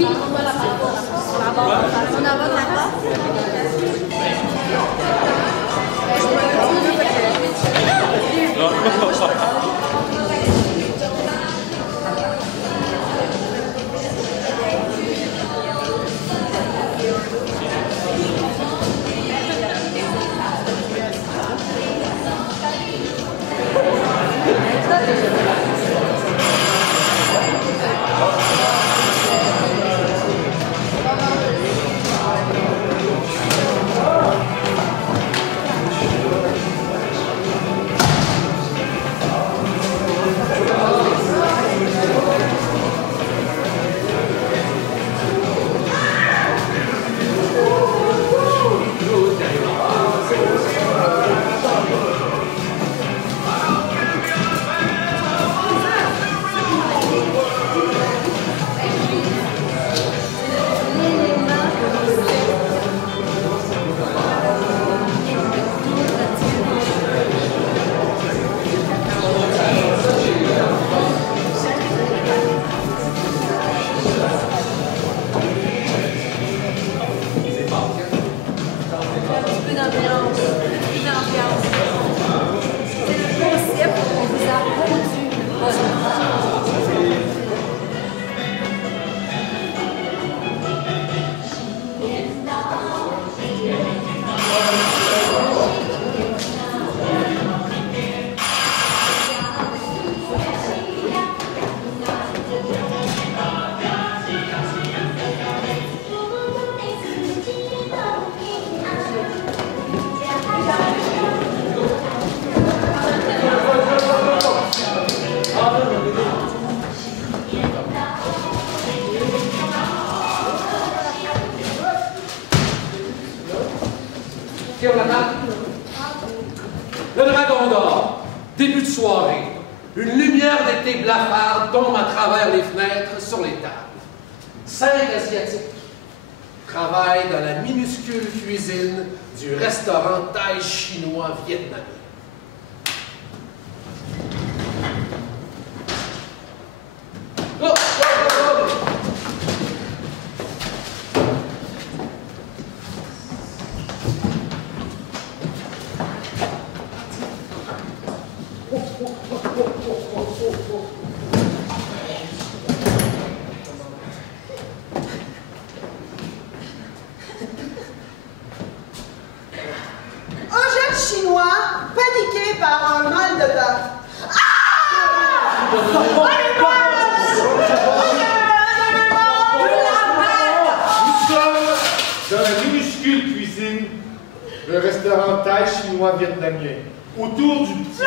Oui, on va la part. On a votre rapport? Le dragon d'or, début de soirée. Une lumière d'été blafarde tombe à travers les fenêtres sur les tables. 5 Asiatiques travaillent dans la minuscule cuisine du restaurant thaï chinois vietnamien. Oh, oh, oh, oh. Le restaurant thaï chinois vietnamien. Autour du petit.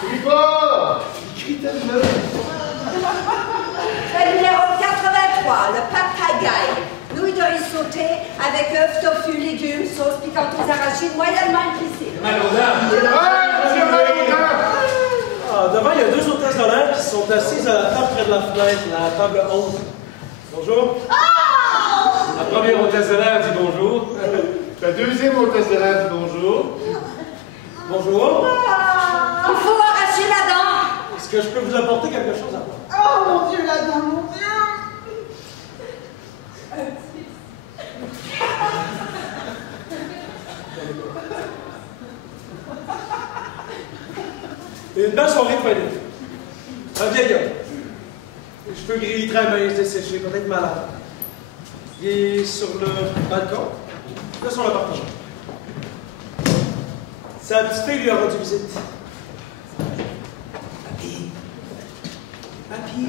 Tripod! Crie-tellement. Le numéro 83, le pad thai gai. Nouilles de riz sauté avec œufs, tofu, légumes, sauce piquante aux arachides, moyennement épicée. Devant, il y a 2 hôtesses de l'air qui sont assises à la table près de la fenêtre, la table 11. Bonjour. La première hôtesse de l'air dit bonjour. La deuxième hôtesse de l'air dit bonjour. Bonjour. Il faut arracher la dent. Est-ce que je peux vous apporter quelque chose à boire? Oh mon Dieu, la dent, mon Dieu. Une belle soirée de fin d'été. Un vieil homme. Les cheveux gris, très minces, desséchés, peut-être malade. Il est sur le balcon, de son appartement. Sa petite fille lui a rendu visite. Papy.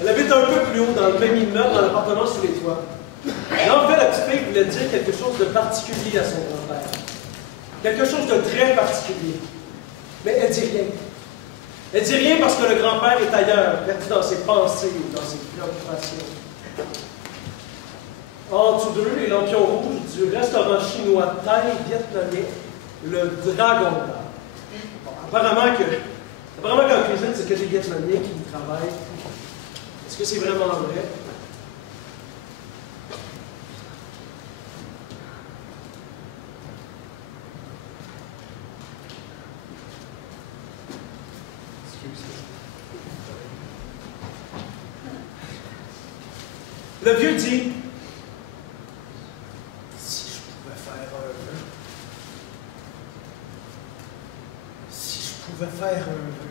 Elle habite un peu plus haut, dans le même immeuble, dans l'appartement sous les toits. Et en fait, la petite fille voulait dire quelque chose de particulier à son grand-père. Quelque chose de très particulier. Mais elle dit rien. Elle dit rien parce que le grand-père est ailleurs, perdu dans ses pensées ou dans ses préoccupations. En dessous d'eux, les lampions rouges du restaurant chinois thaï vietnamien, le Dragon d'or. Bon, apparemment qu'en cuisine, c'est que des Vietnamiens qui y travaillent. Est-ce que c'est vraiment vrai? Le vieux dit, si je pouvais faire un vœu, si je pouvais faire un vœu.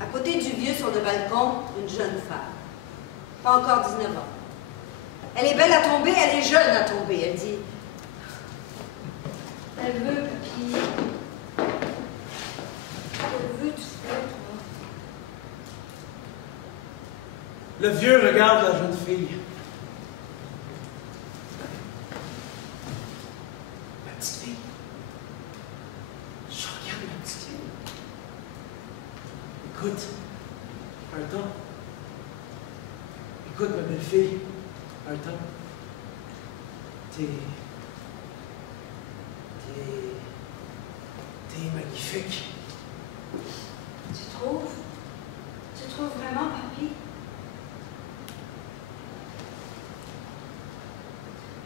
À côté du vieux sur le balcon, une jeune femme. Pas encore 19 ans. Elle est belle à tomber, elle est jeune à tomber. Elle dit, Elle veut, papy. Elle veut tout faire, toi. Le vieux regarde la jeune fille. La petite fille. Je regarde la petite fille. Écoute, un temps. Écoute, ma belle fille, un temps. T'es magnifique. Tu trouves? Tu trouves vraiment, papy?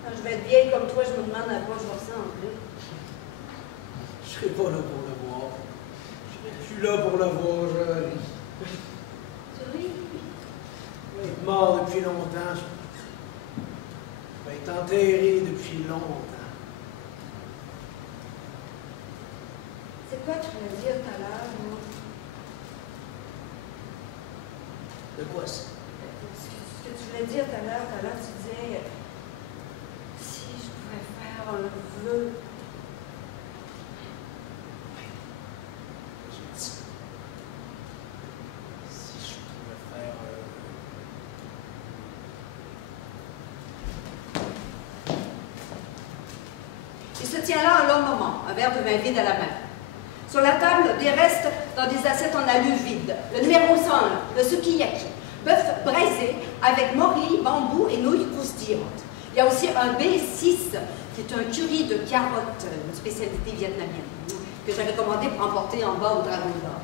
quand je vais être vieille comme toi, je me demande à quoi je vais ressembler. Je serai pas là pour le voir. Je serai plus là pour le voir, je ris. Tu ris? Je vais être mort depuis longtemps. Je vais être enterré depuis longtemps. C'est quoi tu voulais dire tout à l'heure, moi? De quoi ça? Ce que tu voulais dire tout à l'heure, tu disais si je pouvais faire un vœu. J'ai dit si je pouvais faire Il se tient là un long moment, un verre de vin vide à la main. Sur la table, des restes dans des assiettes en alu vide. Le numéro 101, le sukiyaki. Bœuf braisé avec morille, bambou et nouilles croustillantes. Il y a aussi un B6, qui est un curry de carottes, une spécialité vietnamienne, que j'avais commandé pour emporter en bas au Dragon d'Or.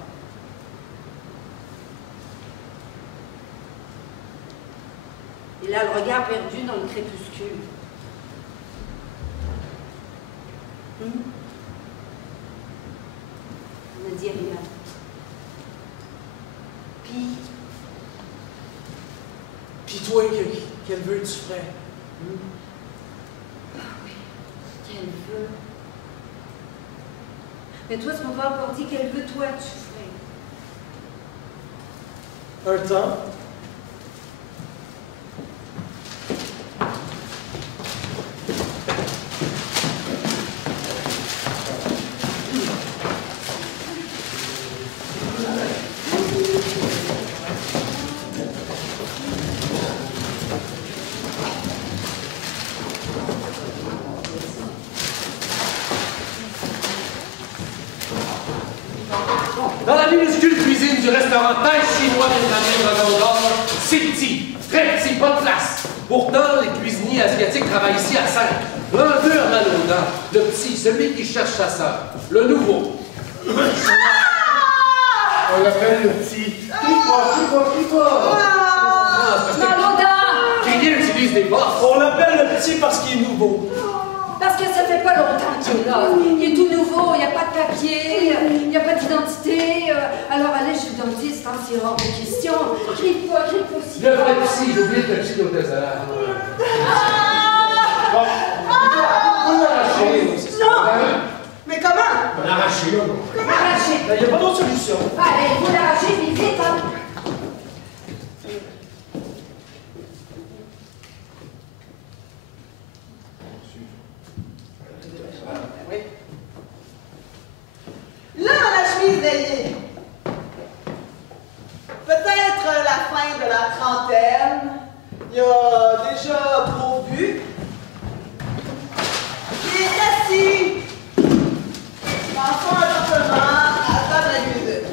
Il a le regard perdu dans le crépuscule. Il ne dit rien. Puis toi, quel vœu tu ferais? Ah oui, quel vœu. Mais toi, tu m'as pas encore dit quel vœu toi tu ferais. Un temps. Dans la minuscule cuisine du restaurant thaï chinois vietnamien Dragon d'Or, c'est petit, très petit, pas de place. Pourtant, les cuisiniers asiatiques travaillent ici à 5. L'un d'eux a mal aux dents. Le petit, celui qui cherche sa sœur. Le nouveau. On l'appelle le petit. Crie pas. Mal aux dents! Crier utilise des forces. On l'appelle le petit parce qu'il est nouveau. Parce que ça fait pas longtemps qu'il est là. Il est tout nouveau, il n'y a pas de papier, il n'y a pas d'identité. Alors allez chez le dentiste, hein, c'est hors de question. Crie pas aussi. Le vrai psy, j'ai oublié le psy d'hôtesse à l'air. On l'a arraché. Non! Mais comment? On l'a arraché, là. Arracher. Il n'y a pas d'autre solution. Allez, il faut l'arracher, mais vite, hein. Là, la chemise rayée. Peut-être la fin de la trentaine. Il y a déjà trop bu. Il est assis dans son appartement à table à cuisine.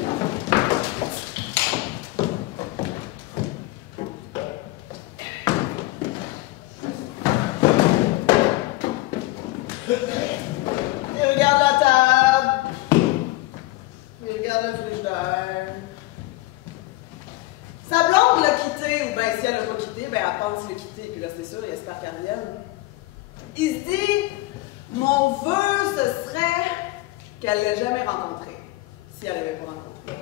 Il regarde la table. Il regarde le frigidaire. Sa blonde l'a quitté, ou bien si elle l'a pas quitté, ben elle pense le quitter, puis là c'est sûr, il espère qu'elle revienne. Il se dit, mon vœu ce serait qu'elle l'ait jamais rencontré, si elle l'avait pas rencontré.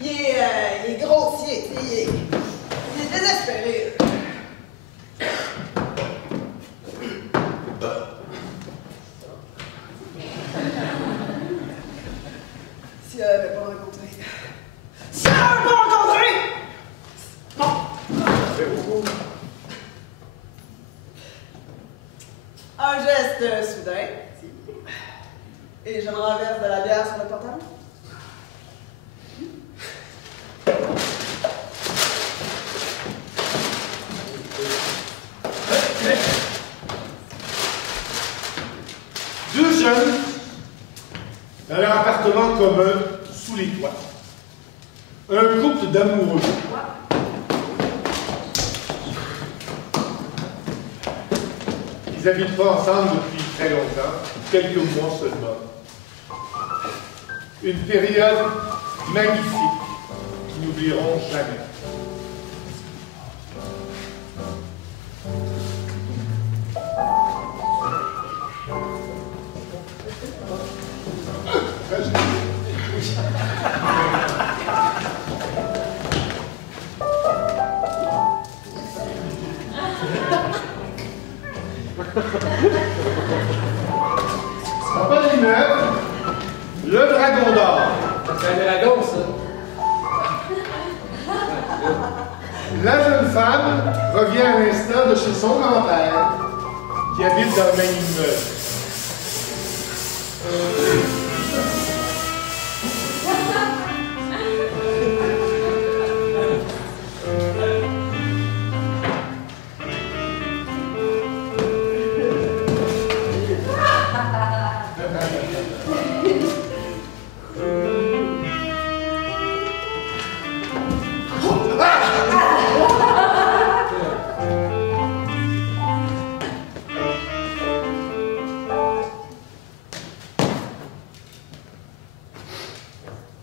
Il est grossier, tu sais, il est désespéré. Si elle l'avait pas rencontré. Si elle l'avait pas rencontré! Bon. Un geste soudain. Et je me renverse de la bière sur le pantalon. Deux jeunes dans leur appartement commun sous les toits. Un couple d'amoureux. Ils n'habitent pas ensemble depuis très longtemps, quelques mois seulement. Une période magnifique qu'ils n'oublieront jamais. En bas de l'immeuble, le Dragon d'Or. C'est un dragon, ça. La jeune femme revient à l'instant de chez son grand-père, qui habite dans le même immeuble.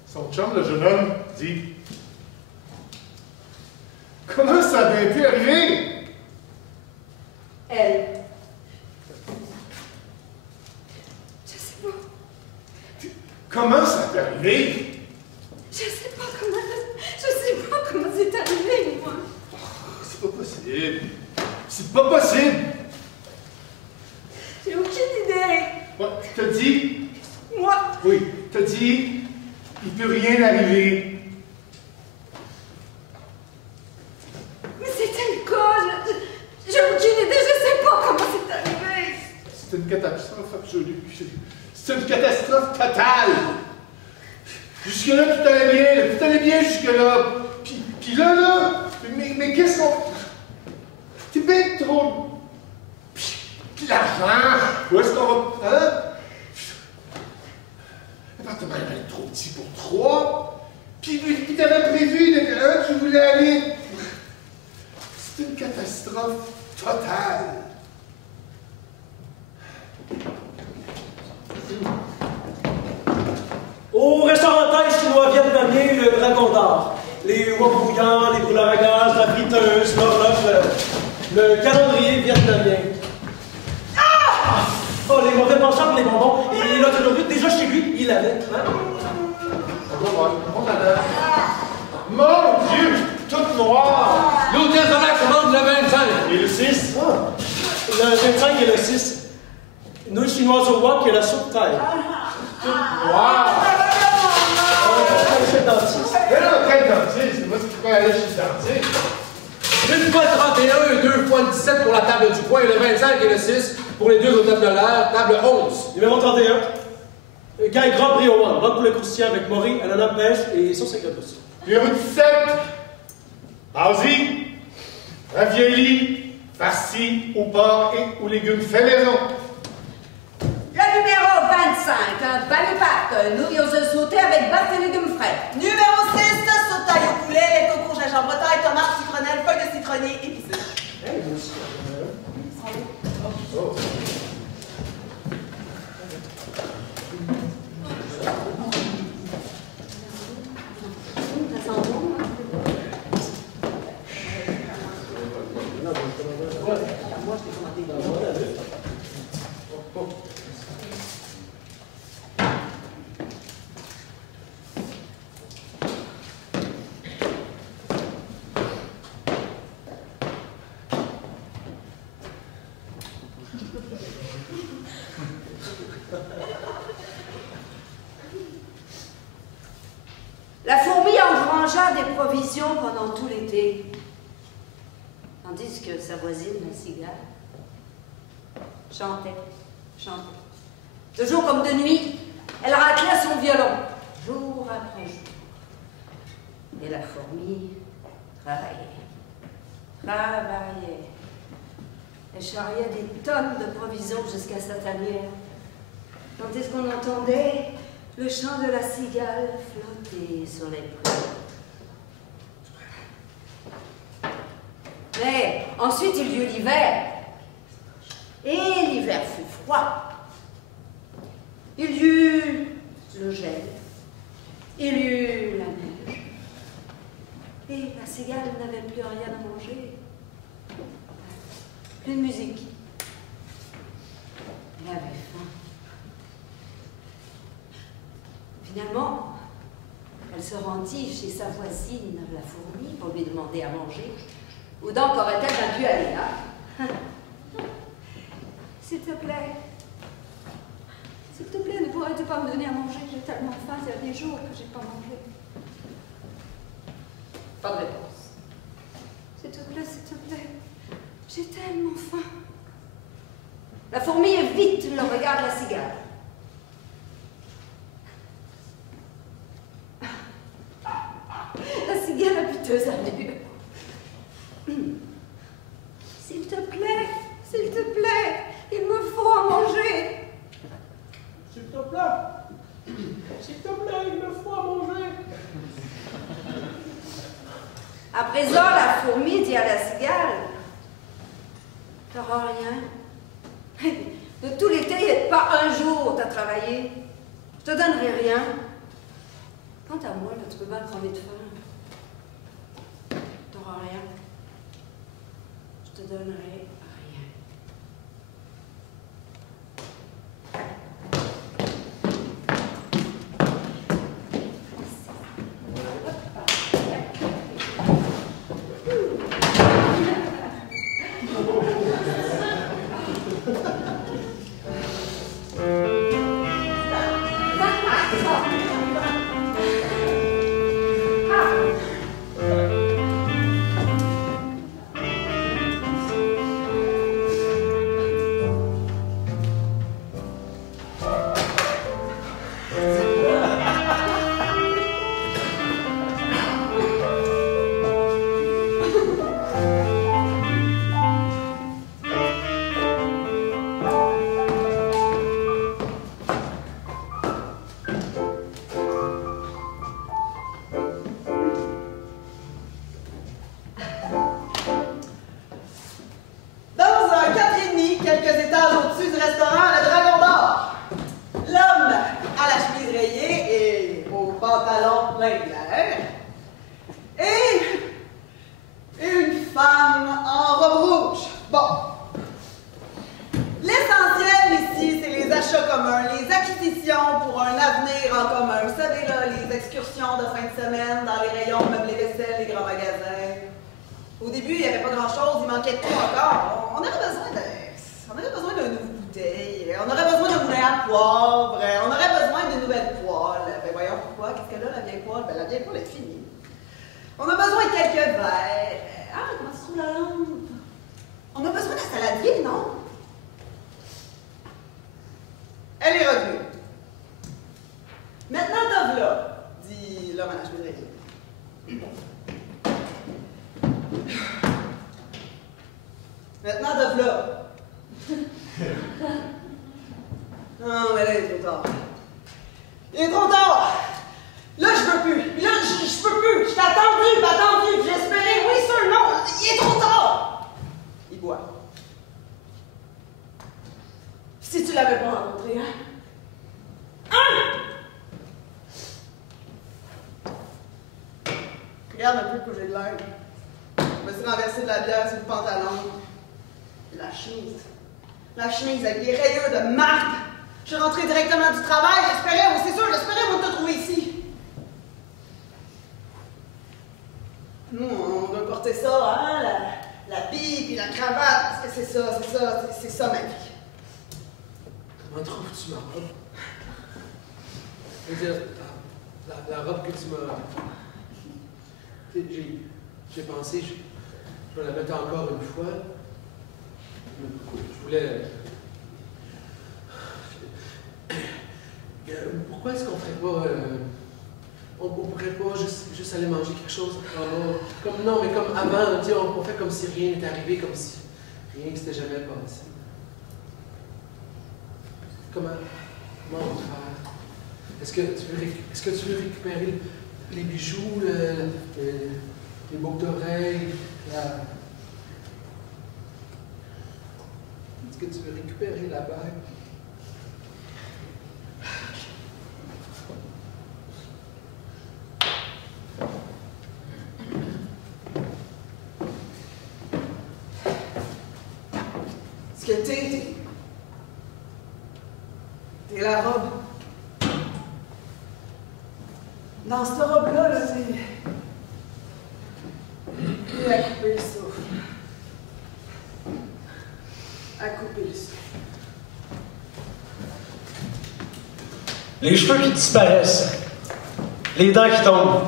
Son chum, le jeune homme, dit « Comment ça a bien pu arriver? » Elle. Je sais pas. Comment ça t'est arrivé? Je sais pas comment c'est arrivé, moi. C'est pas possible. C'est pas possible. J'ai aucune idée. Ouais, t'as dit? Moi. Oui, t'as dit, il peut rien arriver. Mais c'était le cas. J'ai aucune idée. Je sais pas comment c'est arrivé. C'est une catastrophe absolue. C'est une catastrophe totale. Jusque-là, tout allait bien jusque-là. Puis là, mais qu'est-ce qu'on... T'es bien trop... Puis l'argent, où est-ce qu'on va... Hein? L'appartement est trop petit pour trois. Puis t'avais prévu, tu voulais aller... C'est une catastrophe totale. Au restaurant thaï chinois vietnamien, le Dragon d'Or. Les wok bouillants, les couleurs à gaz, la friteuse, l'horloge, le calendrier vietnamien. Ah! Oh, les mauvais penchants pour les bonbons. Et l'autre aujourd'hui, déjà chez lui, il avait. Hein? Mon Dieu! Toute noire! L'hôtel de la commande le 25. Et le 6? Le 25 et le 6. Nouilles chinoises au wok et la soupe thaï. Noire! Chez le dentiste. Mais là, quel dentiste? C'est moi qui peux aller chez le dentiste. Une fois le 31 et 2 fois le 17 pour la table du coin et le 25 et le 6 pour les deux hôtels de l'air, table 11. Numéro 31. Guy Grand Prix au One. Rock pour le croustillant avec Maury, ananas pêche et sauce avec le pouce. Numéro 17. Asie, ravioli, farci, au porc et aux légumes faits maison. Le numéro 25, un pané-pâte, nouilles aux œufs sautés avec bœuf et légumes frais. Numéro 6, sautaille au poulet, lait coco, gingembre, taille, tomate, citronnelle, feuilles de citronnier, épicé. Hey, moi aussi. Oh. Ça sent bon, hein? mangea des provisions pendant tout l'été, tandis que sa voisine, la cigale, chantait. De jour comme de nuit, elle raclait son violon, jour après jour. Et la fourmi travaillait. Elle charriait des tonnes de provisions jusqu'à sa tanière, tandis qu'on entendait le chant de la cigale flotter sur les prunes. Mais ensuite il y eut l'hiver, et l'hiver fut froid. Il y eut le gel, il y eut la neige, et la cigale n'avait plus rien à manger. Plus de musique. Elle avait faim. Finalement, elle se rendit chez sa voisine, la fourmi, pour lui demander à manger. Où donc aurait-elle bien pu aller, hein? S'il te plaît, ne pourrais-tu pas me donner à manger? J'ai tellement faim, il y a des jours que j'ai pas mangé. Pas de réponse. S'il te plaît, j'ai tellement faim. La fourmi évite le regard de la cigale. La cigale a piteuse allure. S'il te plaît, il me faut à manger. S'il te plaît, il me faut à manger. À présent, la fourmi dit à la cigale, t'auras rien. De tout l'été, pas un jour t'as travaillé. Je te donnerai rien. Quant à moi, je peux bien crever de faim. T'auras rien. Je te donnerai rien. Maintenant, de là. Non, mais là, il est trop tard. Il est trop tard! Là, je peux plus. Là, je peux plus. Je t'ai attendu, j'espérais. Oui, sûr, non. Il est trop tard! Il boit. Si tu l'avais pas rencontré, hein? Regarde un peu que j'ai de l'air. Je me suis renversé de la bière sur le pantalon. La chemise avec les rayures de marde. Je suis rentrée directement du travail. J'espérais vous te trouver ici. Nous, on doit porter ça, hein, la bille puis la cravate, parce que c'est ça ma vie. Comment trouves-tu ma robe? Je veux dire, la robe que tu m'as J'ai pensé, je vais la mettre encore une fois. Je voulais... Pourquoi est-ce qu'on ferait pas... on pourrait pas juste aller manger quelque chose comme non, mais comme avant, on fait comme si rien n'était arrivé, comme si rien ne s'était jamais passé. Comment on va faire? Est-ce que tu veux récupérer les bijoux, les boucles d'oreilles, Est-ce que tu veux récupérer la bague? Ce que t'es la robe. Dans cette robe-là, t'es à couper le souffle. À couper le souffle. Les cheveux qui disparaissent, les dents qui tombent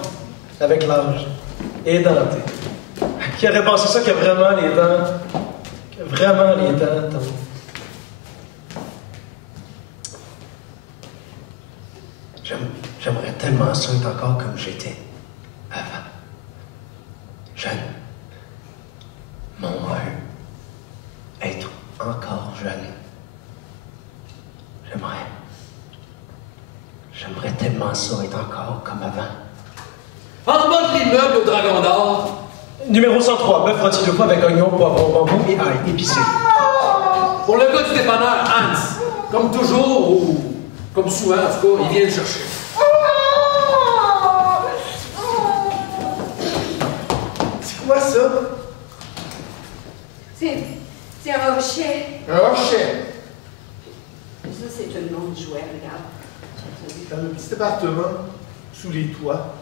avec l'âge, et denté. Qui aurait pensé ça que vraiment les dents tombent? J'aimerais tellement ça être encore comme j'étais avant. Jeune. Mon rêve. Être encore jeune. J'aimerais tellement ça être encore comme avant. En bas de l'immeuble au Dragon d'Or. Numéro 103, bœuf rôti 2 fois avec oignon, poivron, bambou et ail épicé. Pour le gars du dépanneur, Hans, comme toujours, ou comme souvent, en tout cas, il vient le chercher. C'est quoi ça? C'est un hochet. Un hochet. Ça, c'est tout le monde jouet, regarde. Dans le petit appartement, sous les toits,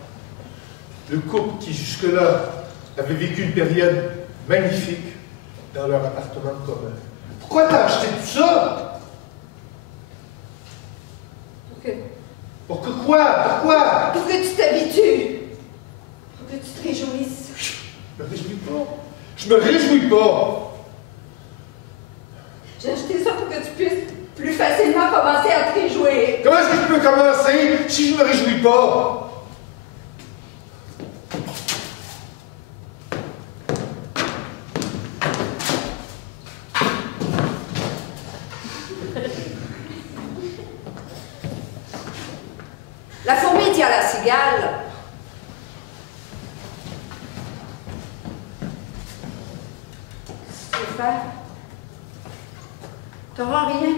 le couple qui jusque-là avait vécu une période magnifique dans leur appartement commun. Pourquoi t'as acheté tout ça? Pour que quoi? Pourquoi? Pour que tu t'habitues. Pour que tu te réjouisses. Je me réjouis pas. Je me réjouis pas. J'ai acheté ça pour que tu puisses plus facilement commencer à te réjouir. Comment est-ce que je peux commencer si je me réjouis pas? La fourmi tient la cigale. Qu'est-ce que tu veux faire? T'auras rien.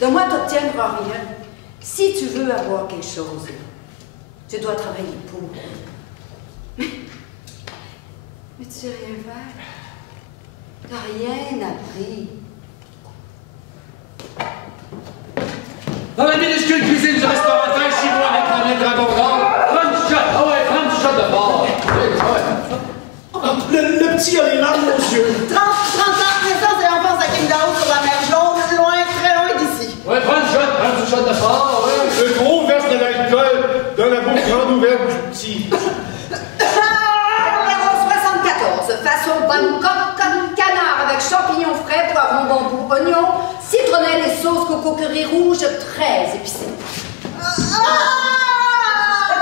De moi, t'obtiendras rien. Si tu veux avoir quelque chose, tu dois travailler pour. Mais tu sais rien faire. T'as rien appris. Dans la minuscule cuisine du restaurateur chinois avec la main Dragon d'Or, prends une shot. Ah ouais, prends une shot de bord. Le petit a les larmes aux yeux. 30 ans, naissance et enfance à King Down sur la mer jaune, loin, très loin d'ici. Ouais, prends une shot de bord, ouais. Le gros verse de l'alcool dans la bouche grande ouverte du petit. Numéro 74, façon bonne coque comme canard avec champignons frais, poivron, bambou, oignon, citronnelle et sauce coco curry rouge, très épicé. Le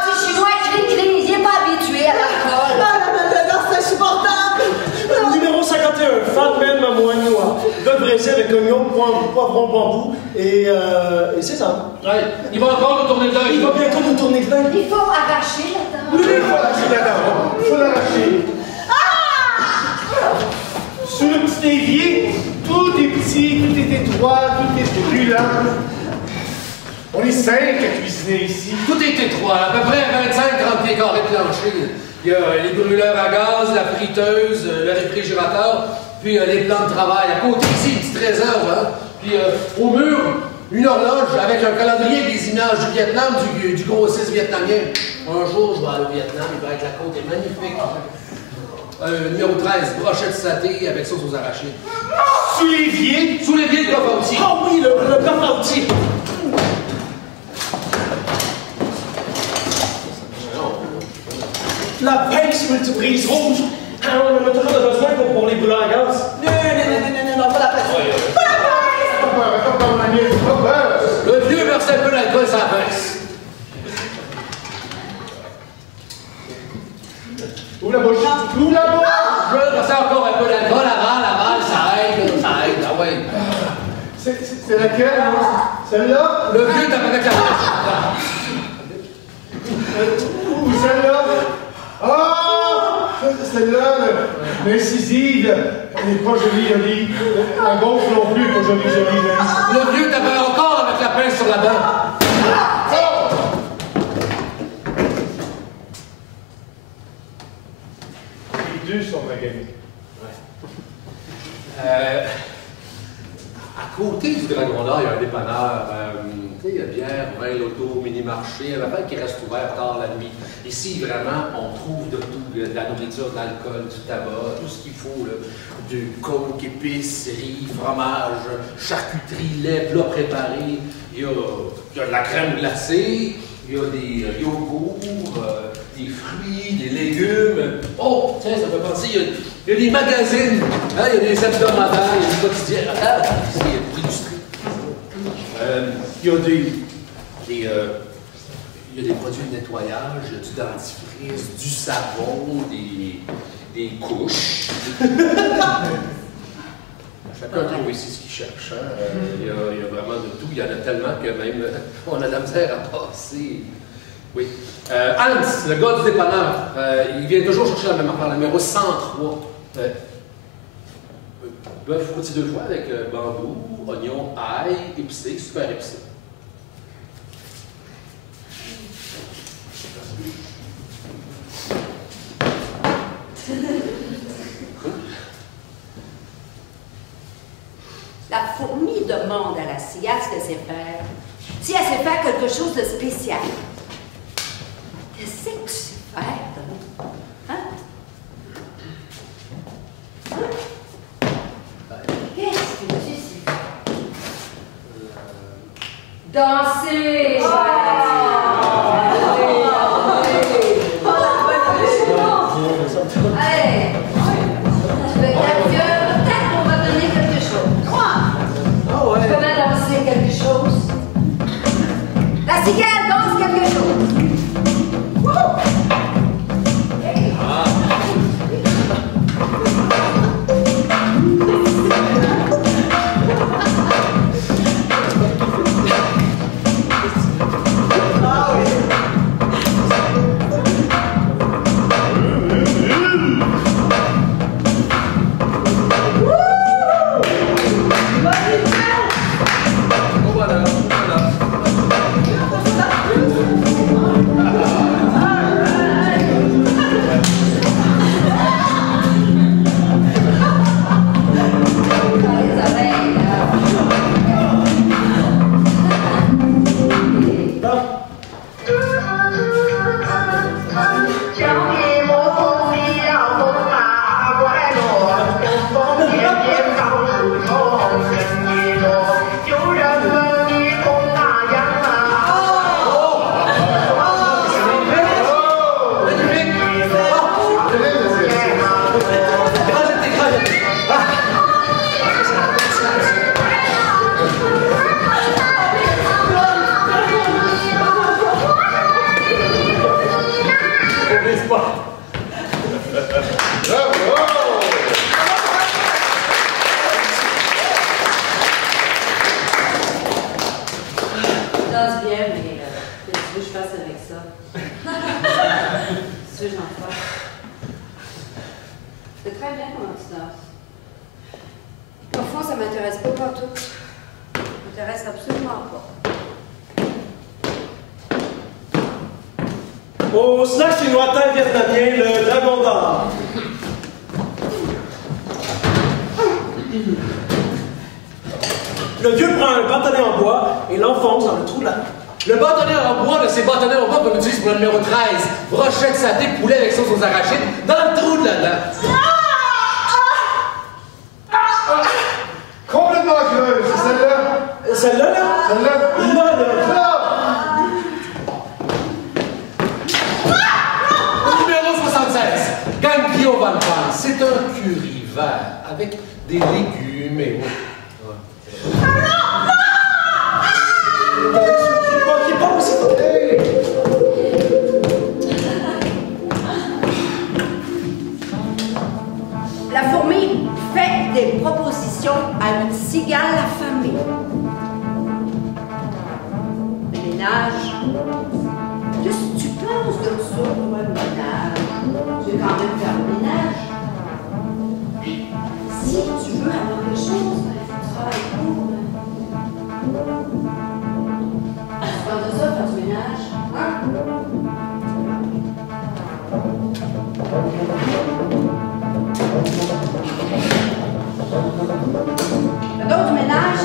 petit chinois cri-cri, il n'est pas habitué à l'alcool. La malheur, c'est insupportable. Numéro 51, Fat Man Mamoine Noir. Bœuf braisé avec oignon, poivron, bambou et c'est ça. Ouais, il va encore nous tourner de l'œil. Il va bientôt nous tourner de l'œil. Il faut arracher la dent. Oui, il faut l'arracher la dent. Il faut l'arracher. Sous le petit évier, tout est petit, tout est étroit, tout est brûlant. On est 5 à cuisiner ici. Tout est étroit, à peu près 25-30 pieds carrés de plancher. Il y a les brûleurs à gaz, la friteuse, le réfrigérateur, puis les plans de travail. À côté ici, une petite réserve, hein? Puis au mur, une horloge avec un calendrier avec des images du Vietnam, du grossiste vietnamien. Un jour, je vais aller au Vietnam, il paraît que la côte est magnifique. Numéro 13, brochette saté avec sauce aux arachides. Sous l'évier. Sous l'évier de coffre à outils. Oh oui, le coffre à outils. prise rouge. Ah, on en a toujours besoin pour les brûlants à gaz. Non, pas la peine. Pas la peine! Le vieux verse un peu d'alcool sur la pince. Ouvre la bouche! Ouvre la bouche! Je veux verser encore un peu d'alcool avant, ça aide, ah ouais. C'est laquelle? Celle-là? Le vieux tape avec la pince. Ou celle-là? Ah! Celle-là, l'incisive, elle n'est pas jolie. La gauche non plus, pas jolie. Le vieux tape encore avec la pince sur la dent. Les deux sont maganés. À côté du Dragon d'Or, il y a un dépanneur. Tu sais, il y a bière, vin, loto, mini-marché, un affaire qui reste ouvert tard la nuit. Ici, vraiment, on trouve de tout, de la nourriture, de l'alcool, du tabac, tout ce qu'il faut, là. Du coke, épices, riz, fromage, charcuterie, lait, plats préparés. Il y a de la crème glacée, il y a des yogourts, des fruits, des légumes. Oh, tiens, ça me fait penser, il y a des magazines, hein, il y a des hebdomadaires, il y a des quotidiens. Ah, ici, il y a pour illustrer. Il y a des produits de nettoyage, du dentifrice, du savon, des couches. Chacun trouve ici ce qu'il cherche. Hein? Il y a vraiment de tout. Il y en a tellement que même on a de la misère à passer. Oui. Hans, le gars du dépanneur, il vient toujours chercher la même affaire, le numéro 103. Bœuf rôti 2 fois avec bambou, oignon, ail, épicé, super épicé. La fourmi demande à la cigale ce qu'elle sait faire. Si elle sait faire quelque chose de spécial. Qu'est-ce que tu sais faire, toi? Hein? Qu'est-ce que tu sais faire? Danser! Allez! Peut-être qu'on va donner quelque chose. Quoi? Tu peux danser quelque chose? La cigale danse quelque chose. Au snack chinois thaï vietnamien, le Dragon d'Or. Le vieux prend un bâtonnet en bois et l'enfonce dans le trou de la... Le bâtonnet en bois de ces bâtonnets en bois qu'on utilise pour le numéro 13. Brochette, saté, poulet avec sauce aux arachides dans le trou de la dent. Complètement creuse, c'est celle-là. Celle-là, là? Celle-là. Là, là. Numéro 76. Gagne des légumes et autres. La fourmi fait des propositions à une cigale affamée. Le ménage. Qu'est-ce que tu penses de ça, toi, le ménage? Tu veux quand même faire le ménage. Si tu veux avoir quelque chose, il faut travailler pour. Tu parles de ça, faire du ménage? Hein? D'autres ménages,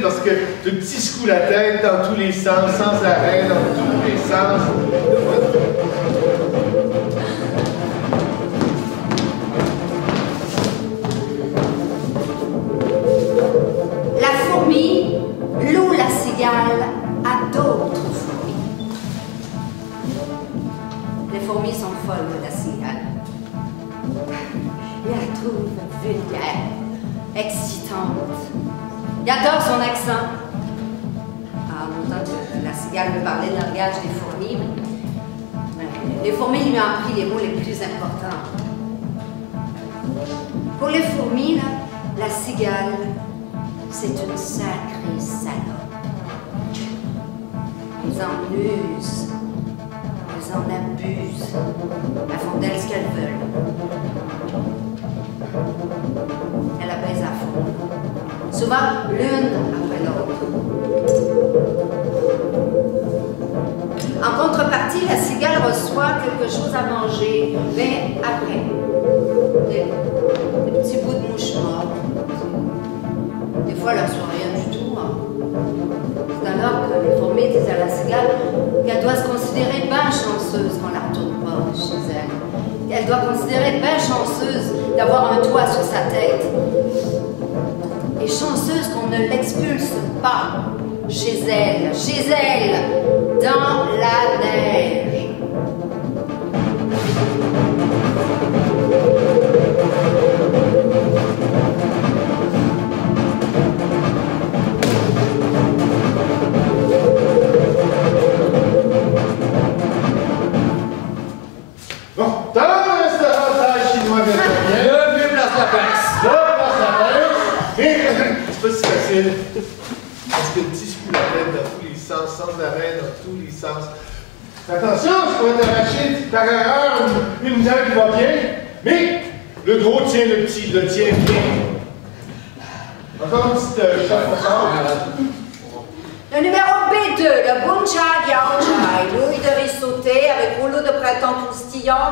parce que le petit secoue la tête dans tous les sens, sans arrêt, dans tous les sens. la fourmi loue la cigale à d'autres fourmis. Les fourmis sont folles de la cigale. Ils la trouvent vulgaire, excitante. Ils adorent son accent. En autant que la cigale me parlait le langage des fourmis, mais les fourmis lui ont appris les mots les plus importants. Pour les fourmis, là, la cigale, c'est une sacrée salope. Elles en usent, elles en abusent, elles font d'elle ce qu'elles veulent. Elle la baise à fond. Souvent l'une après l'autre. En contrepartie, la cigale reçoit quelque chose à manger, mais après. Des petits bouts de mouche morte. Des fois, elle ne reçoit rien du tout. Hein. C'est alors que les fourmis disent à la cigale qu'elle doit se considérer bien chanceuse qu'on la retourne pas chez elle. Elle doit considérer bien chanceuse d'avoir un toit sur sa tête. Et chanceuse qu'on ne l'expulse pas chez elle, dans la neige. Bon, dans le restaurant chinois vietnamien. Le vieux place la pince. Là, place la pince. Et c'est pas si facile. Parce que le petit secoue la tête dans tous les sens, sans arrêt, dans tous les sens. Attention, je pourrais t'arracher par erreur une dent qui va bien. Mais le gros tient le petit, le tient bien. Encore une petite chasse. Le numéro B2, le Buncha Gyao Chai, nouilles de riz sauté avec rouleau de printemps croustillant,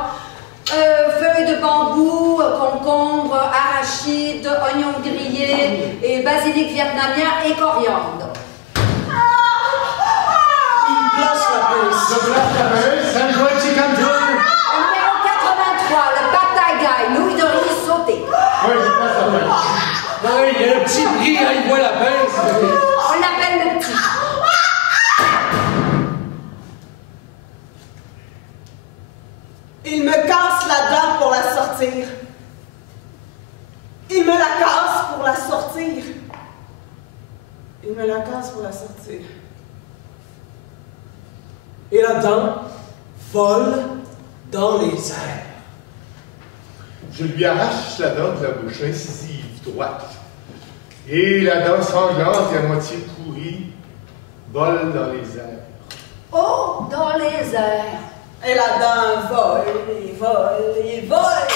feuilles de bambou, concombre, arachides, oignons grillés et basilic vietnamien et coriandre. Il place la pince. Je place la pince. Ça me doit être chicken joint. Le numéro 83, le bataille, nouilles de riz sauté. Oui, je place la pince. Oui, il y a un petit prix, hein, il voit la pince. On l'appelle le petit. Il me casse la dent pour la sortir. Il me la casse pour la sortir. Il me la casse pour la sortir. Et la dent vole dans les airs. Je lui arrache la dent de la bouche incisive droite Et la dent sanglante et à moitié pourrie vole dans les airs. Oh, dans les airs. Et la dent vole, et vole, et vole.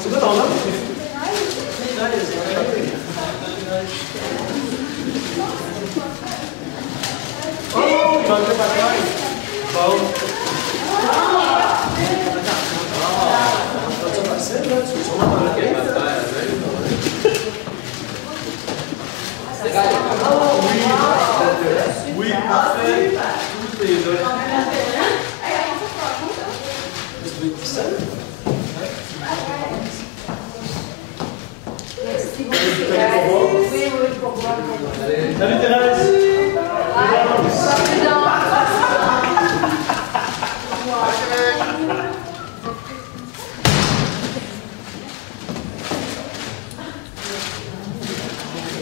C'est quoi ton nom? Oh, il manquait pas de taille. Bon. C'est facile, là. Tu peux sûrement t'en aller. Oui, parfait. Tout est là. Tu veux être seul? Salut Thérèse!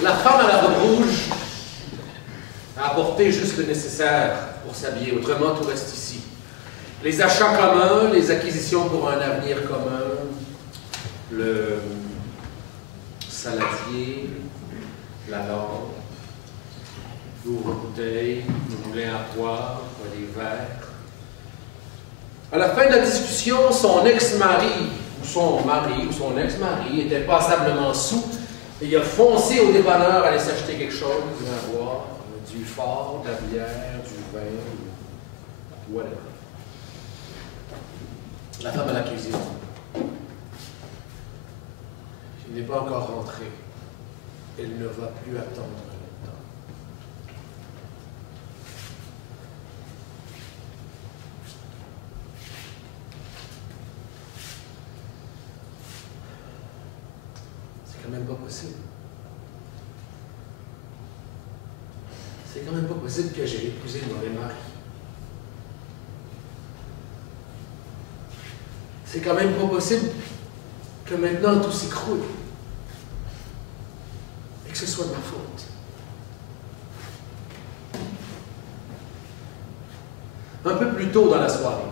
La femme à la robe rouge a apporté juste le nécessaire pour s'habiller, autrement tout reste ici. Les achats communs, les acquisitions pour un avenir commun, le saladier, la lampe, l'ouvre-bouteille, le moulin à poivre, les verres. À la fin de la discussion, son ex-mari, ou son mari, ou son ex-mari, était passablement saoul et il a foncé au dépanneur aller s'acheter quelque chose, à boire, du fort, de la bière, du vin, whatever. La femme à la cuisine. Il n'est pas encore rentré. Elle ne va plus attendre longtemps. C'est quand même pas possible. C'est quand même pas possible que j'ai épousé le mauvais mari. C'est quand même pas possible que maintenant tout s'écroule. Et que ce soit de ma faute. Un peu plus tôt dans la soirée,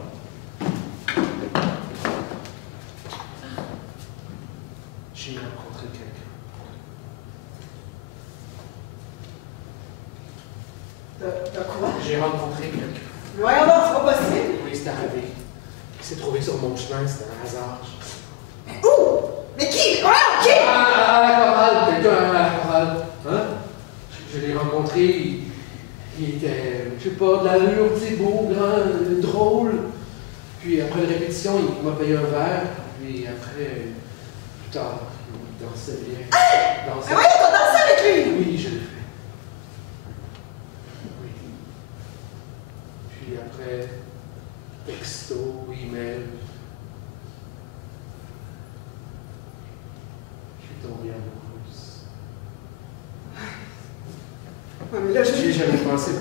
j'ai rencontré quelqu'un. T'as quoi? J'ai rencontré quelqu'un. Voyons donc, c'est pas possible. Oui, c'est arrivé. Il s'est trouvé sur mon chemin, c'était un hasard. Où? Mais qui? Ah, qui? À la chorale, quelqu'un à la chorale. Hein? Je l'ai rencontré, il était, je sais pas, de l'allure, tu sais, beau, grand, drôle. Puis après la répétition, il m'a payé un verre. Puis après, plus tard, il dansait bien. Dansait. Mais voyons, t'as dansé avec lui? Oui, je l'ai fait. Oui. Puis après, texto, email. Je suis tombée amoureuse. Ouais, mais là, J'ai jamais pensé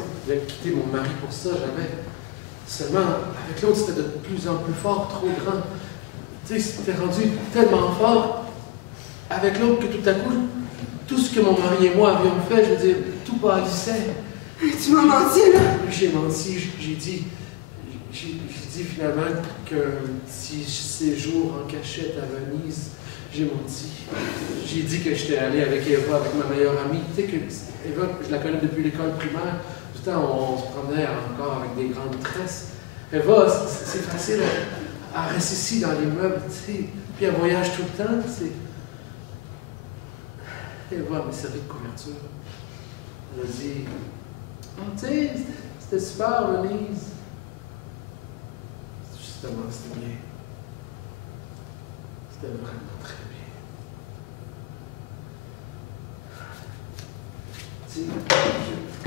quitter mon mari pour ça, jamais. Seulement, avec l'autre, c'était de plus en plus fort, trop grand. Tu sais, c'était rendu tellement fort avec l'autre que tout à coup, tout ce que mon mari et moi avions fait, je veux dire, tout pâlissait. Tu m'as menti, là? J'ai menti, j'ai dit finalement que si je séjour en cachette à Venise, j'ai menti. J'ai dit que j'étais allé avec Eva, avec ma meilleure amie. Tu sais que Eva, je la connais depuis l'école primaire. Tout le temps, on se promenait encore avec des grandes tresses. Eva, c'est facile, elle reste ici dans les meubles, tu sais. Puis elle voyage tout le temps, tu sais. Eva m'a servi de couverture. Elle a dit, oh, tu sais, c'était super, Venise. Justement, c'était bien. C'était vraiment très bien.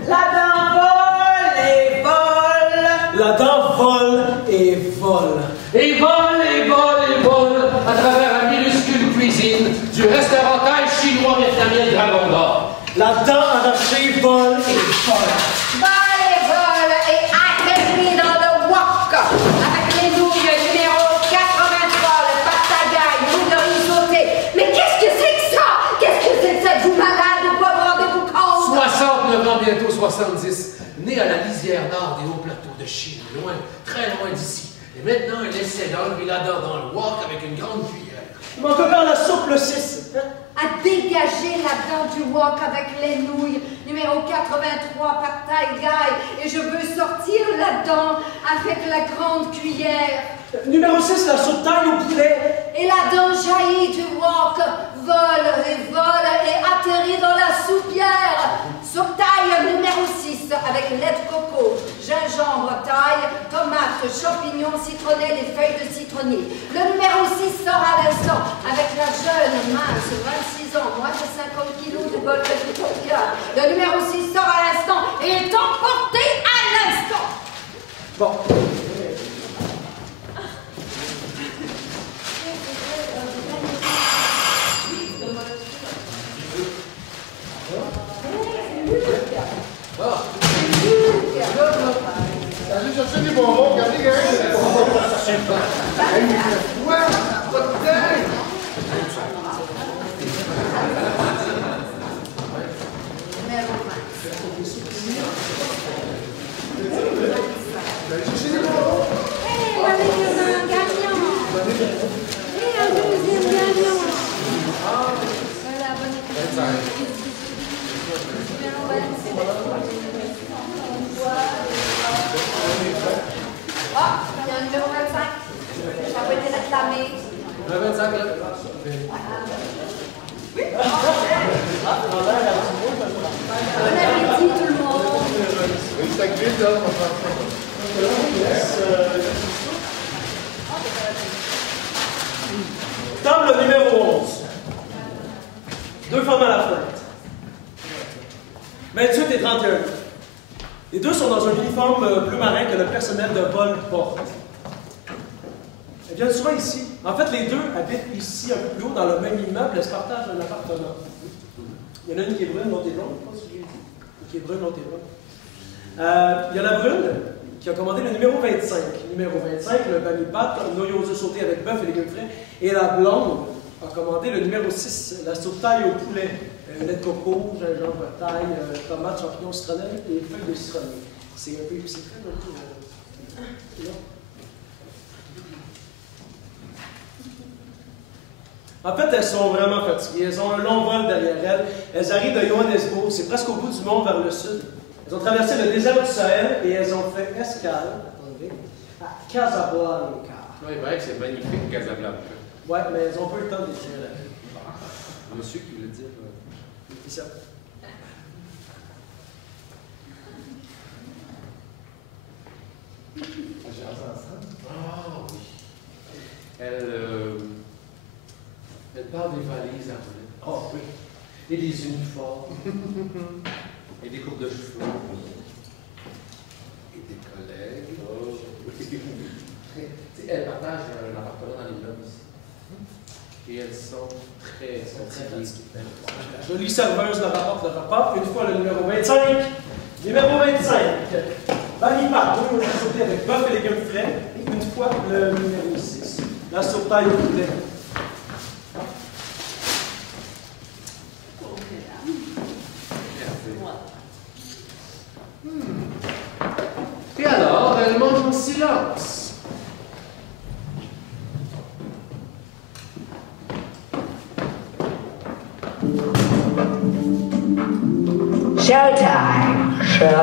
La dent vole et vole. La dent vole et vole. Et vole, et vole, et vole à travers la minuscule cuisine du restaurant chinois vietnamien Dragon d'Or. La dent arrachée vole et vole. 70, né à la lisière nord des hauts plateaux de Chine, loin, très loin d'ici. Et maintenant, il essaie d'enlever la dent dans le wok avec une grande cuillère. Il manque encore la soupe, le 6. Hein? À dégager la dent du wok avec les nouilles, numéro 83 par Thai Guy, et je veux sortir la dent avec la grande cuillère. Numéro 6, la soupe taille au poulet. Et la dent jaillit du wok, vole et atterrit dans la soupière. Soupe taille numéro 6 avec lait de coco, gingembre, taille, tomates, champignons, citronnelle et feuilles de citronnier. Le numéro 6 sort à l'instant avec la jeune, mince, 26 ans, moins de 50 kilos de bol de Victoria. Le numéro 6 sort à l'instant et est emporté à l'instant. Bon. Allez chercher des bonbons, regardez, gars. Ouais, pas de dingue. Allez chercher des bonbons. Hé, avec un gagnant. Et un deuxième gagnant. Voilà, bonne écoute. Ah, il y a un numéro 25. Ça a été réclamé. Le 25, là. Bon appétit, tout le monde. Oui, c'est vite, là. Table numéro 11. Deux femmes à la fenêtre. 28 et 31. Les deux sont dans un uniforme bleu marin que le personnel de vol porte. Elles viennent souvent ici. En fait, les deux habitent ici, un peu plus haut, dans le même immeuble. Elles se partagent un appartement. Il y en a une qui est brune, l'autre est blonde, je ne sais pas si je l'ai dit. Une qui est brune, l'autre est blonde. Il y a la brune qui a commandé le numéro 25. Numéro 25, le bami-pat, nouilles aux œufs sautés avec bœuf et légumes frais. Et la blonde a commandé le numéro 6, la soupe taille au poulet. Lait de coco, gingembre, taille, tomates, champignons, citronnelle et feuilles de citronnier. C'est un peu épicé. En fait, elles sont vraiment fatiguées. Elles ont un long vol derrière elles. Elles arrivent de Johannesburg, c'est presque au bout du monde vers le sud. Elles ont traversé le désert du Sahel et elles ont fait escale à Casablanca. Oui, il paraît que c'est magnifique, Casablanca. Ouais, mais elles ont pas eu le temps de décrire la ville. Monsieur qui voulait dire. C'est ça. Ah oui. Elle parle des valises à roulettes. Oh oui. Et des uniformes. Et des coupes de cheveux. Et des collègues. Oh. Elle partage un appartement dans les meubles ici. Et elles sont très fatiguées. Jolie serveuse leur apporte le repas. Une fois le numéro 25. Numéro 25. Bami-pat, oui, on a sauté avec bœuf et légumes frais. Et une fois le numéro 6. La soupe taille au poulet. Et alors, elle mange en silence. Showtime! Showtime!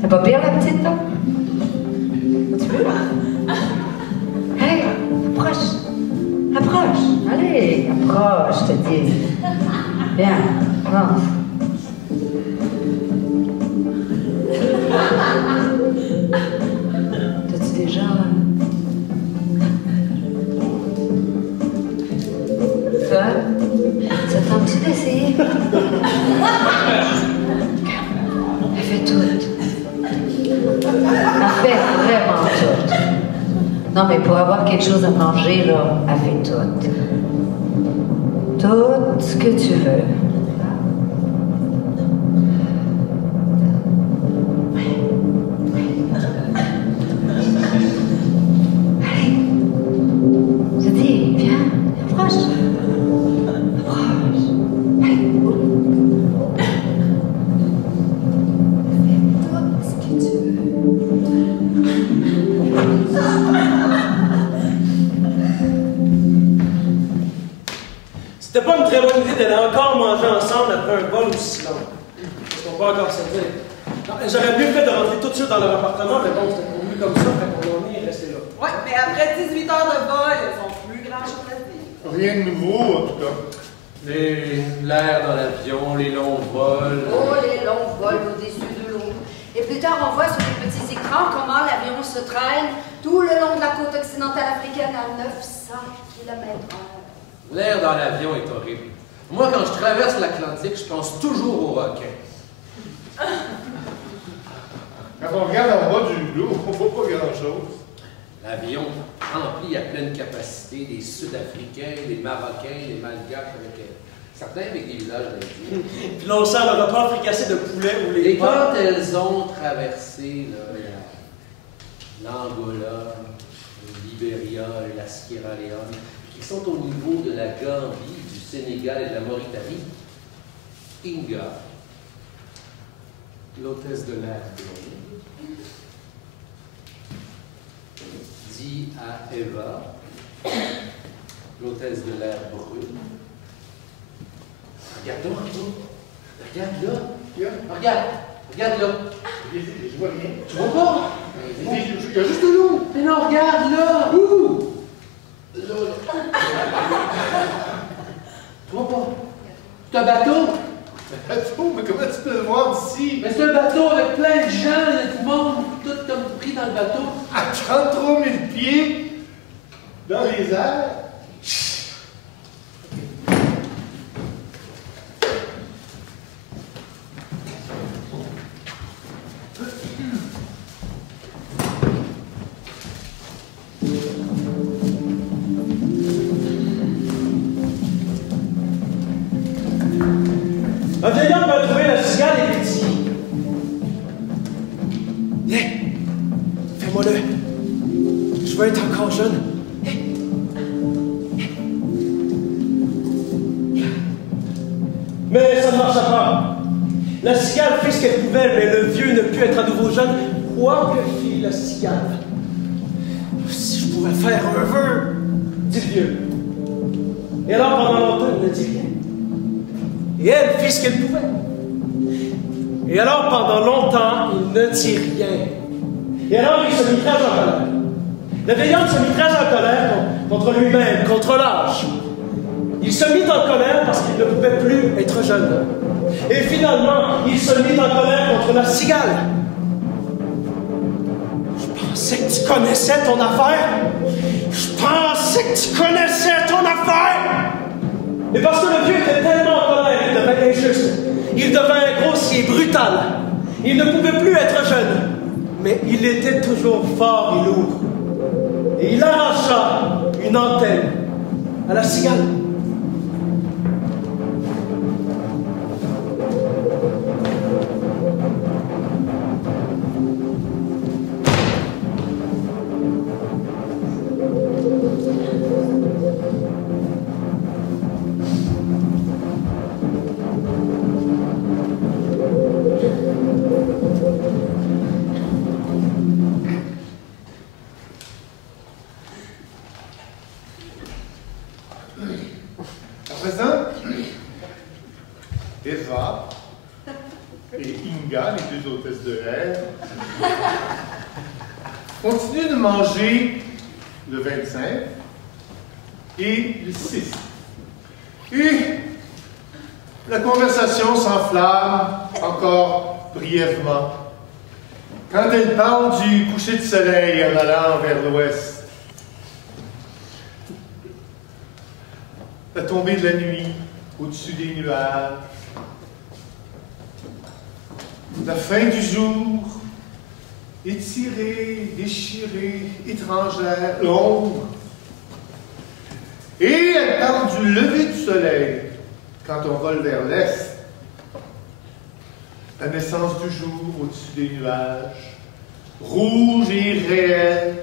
C'est pas pire la petite, là? Tu veux? Allez, approche! Approche! Allez, approche, je te dis. Bien, avance. T'as-tu déjà... Ça tente-tu d'essayer? Elle fait tout. Elle fait vraiment tout. Non, mais pour avoir quelque chose à manger, là, elle fait tout. Tout ce que tu veux. Allez. Je dis, viens, approche. très bonne idée d'aller encore manger ensemble après un vol aussi long. Parce qu'on peut encore se dire. J'aurais mieux fait de rentrer tout de suite dans leur appartement, mais bon, c'était convenu comme ça, fait qu'on en est resté là. Ouais, mais après 18 heures de vol, ils ont plus grand chose à dire. Rien de nouveau, en tout cas. L'air dans l'avion, les longs vols. Oh, les longs vols au-dessus de l'eau. Et plus tard, on voit sur les petits écrans comment l'avion se traîne tout le long de la côte occidentale africaine à 900 km/h. L'air dans l'avion est horrible. Moi, quand je traverse l'Atlantique, je pense toujours aux requins. Quand on regarde en bas du hublot, on ne voit pas grand-chose. L'avion rempli à pleine capacité des Sud-Africains, des Marocains, des Malgaches, certains avec des villages d'Indiens. Puis là, on sent le repas fricassé de poulet ou les Et quand elles ont traversé l'Angola, le Libéria et la Sierra Leone, qui sont au niveau de la Gambie, du Sénégal et de la Mauritanie, Inga, l'hôtesse de l'air blonde, dit à Eva, l'hôtesse de l'air brune, regarde-là, regarde là. Je vois rien. Tu vois pas? Il y a juste de l'eau. Mais non, regarde là! Ouh! Là. Tu vois pas? C'est un bateau? Bateau, mais comment tu peux le voir d'ici? Mais c'est un bateau avec plein de gens, il y a du monde, tout comme pris dans le bateau. À 33 000 pieds, dans les airs. Un vieil homme va trouver la cigale et lui dit: viens, fais-moi-le. Je veux être encore jeune. Mais ça ne marcha pas. La cigale fit ce qu'elle pouvait, mais le vieux ne put être à nouveau jeune. Quoi que fit la cigale? Si je pouvais faire un vœu, dit le vieux. Et alors, pendant longtemps, il ne dit rien. Et elle fit ce qu'elle pouvait. Et alors, pendant longtemps, il ne dit rien. Et alors, il se mit très en colère. Le vieil homme se mit très en colère contre lui-même, contre l'âge. Il se mit en colère parce qu'il ne pouvait plus être jeune. Et finalement, il se mit en colère contre la cigale. Je pensais que tu connaissais ton affaire. Je pensais que tu connaissais ton affaire. Et parce que le vieux était tellement en colère, il devint injuste. Il devint grossier, brutal. Il ne pouvait plus être jeune. Mais il était toujours fort et lourd. Et il arracha une antenne à la cigale. À présent, Eva et Inga, les deux hôtesses de l'air, continuent de manger le 25 et le 6. Et la conversation s'enflamme encore brièvement quand elle parle du coucher de soleil en allant vers l'ouest. La tombée de la nuit au-dessus des nuages. La fin du jour, étirée, déchirée, étrangère, l'ombre. Et elle parle du lever du soleil quand on vole vers l'est. La naissance du jour au-dessus des nuages, rouge et réel.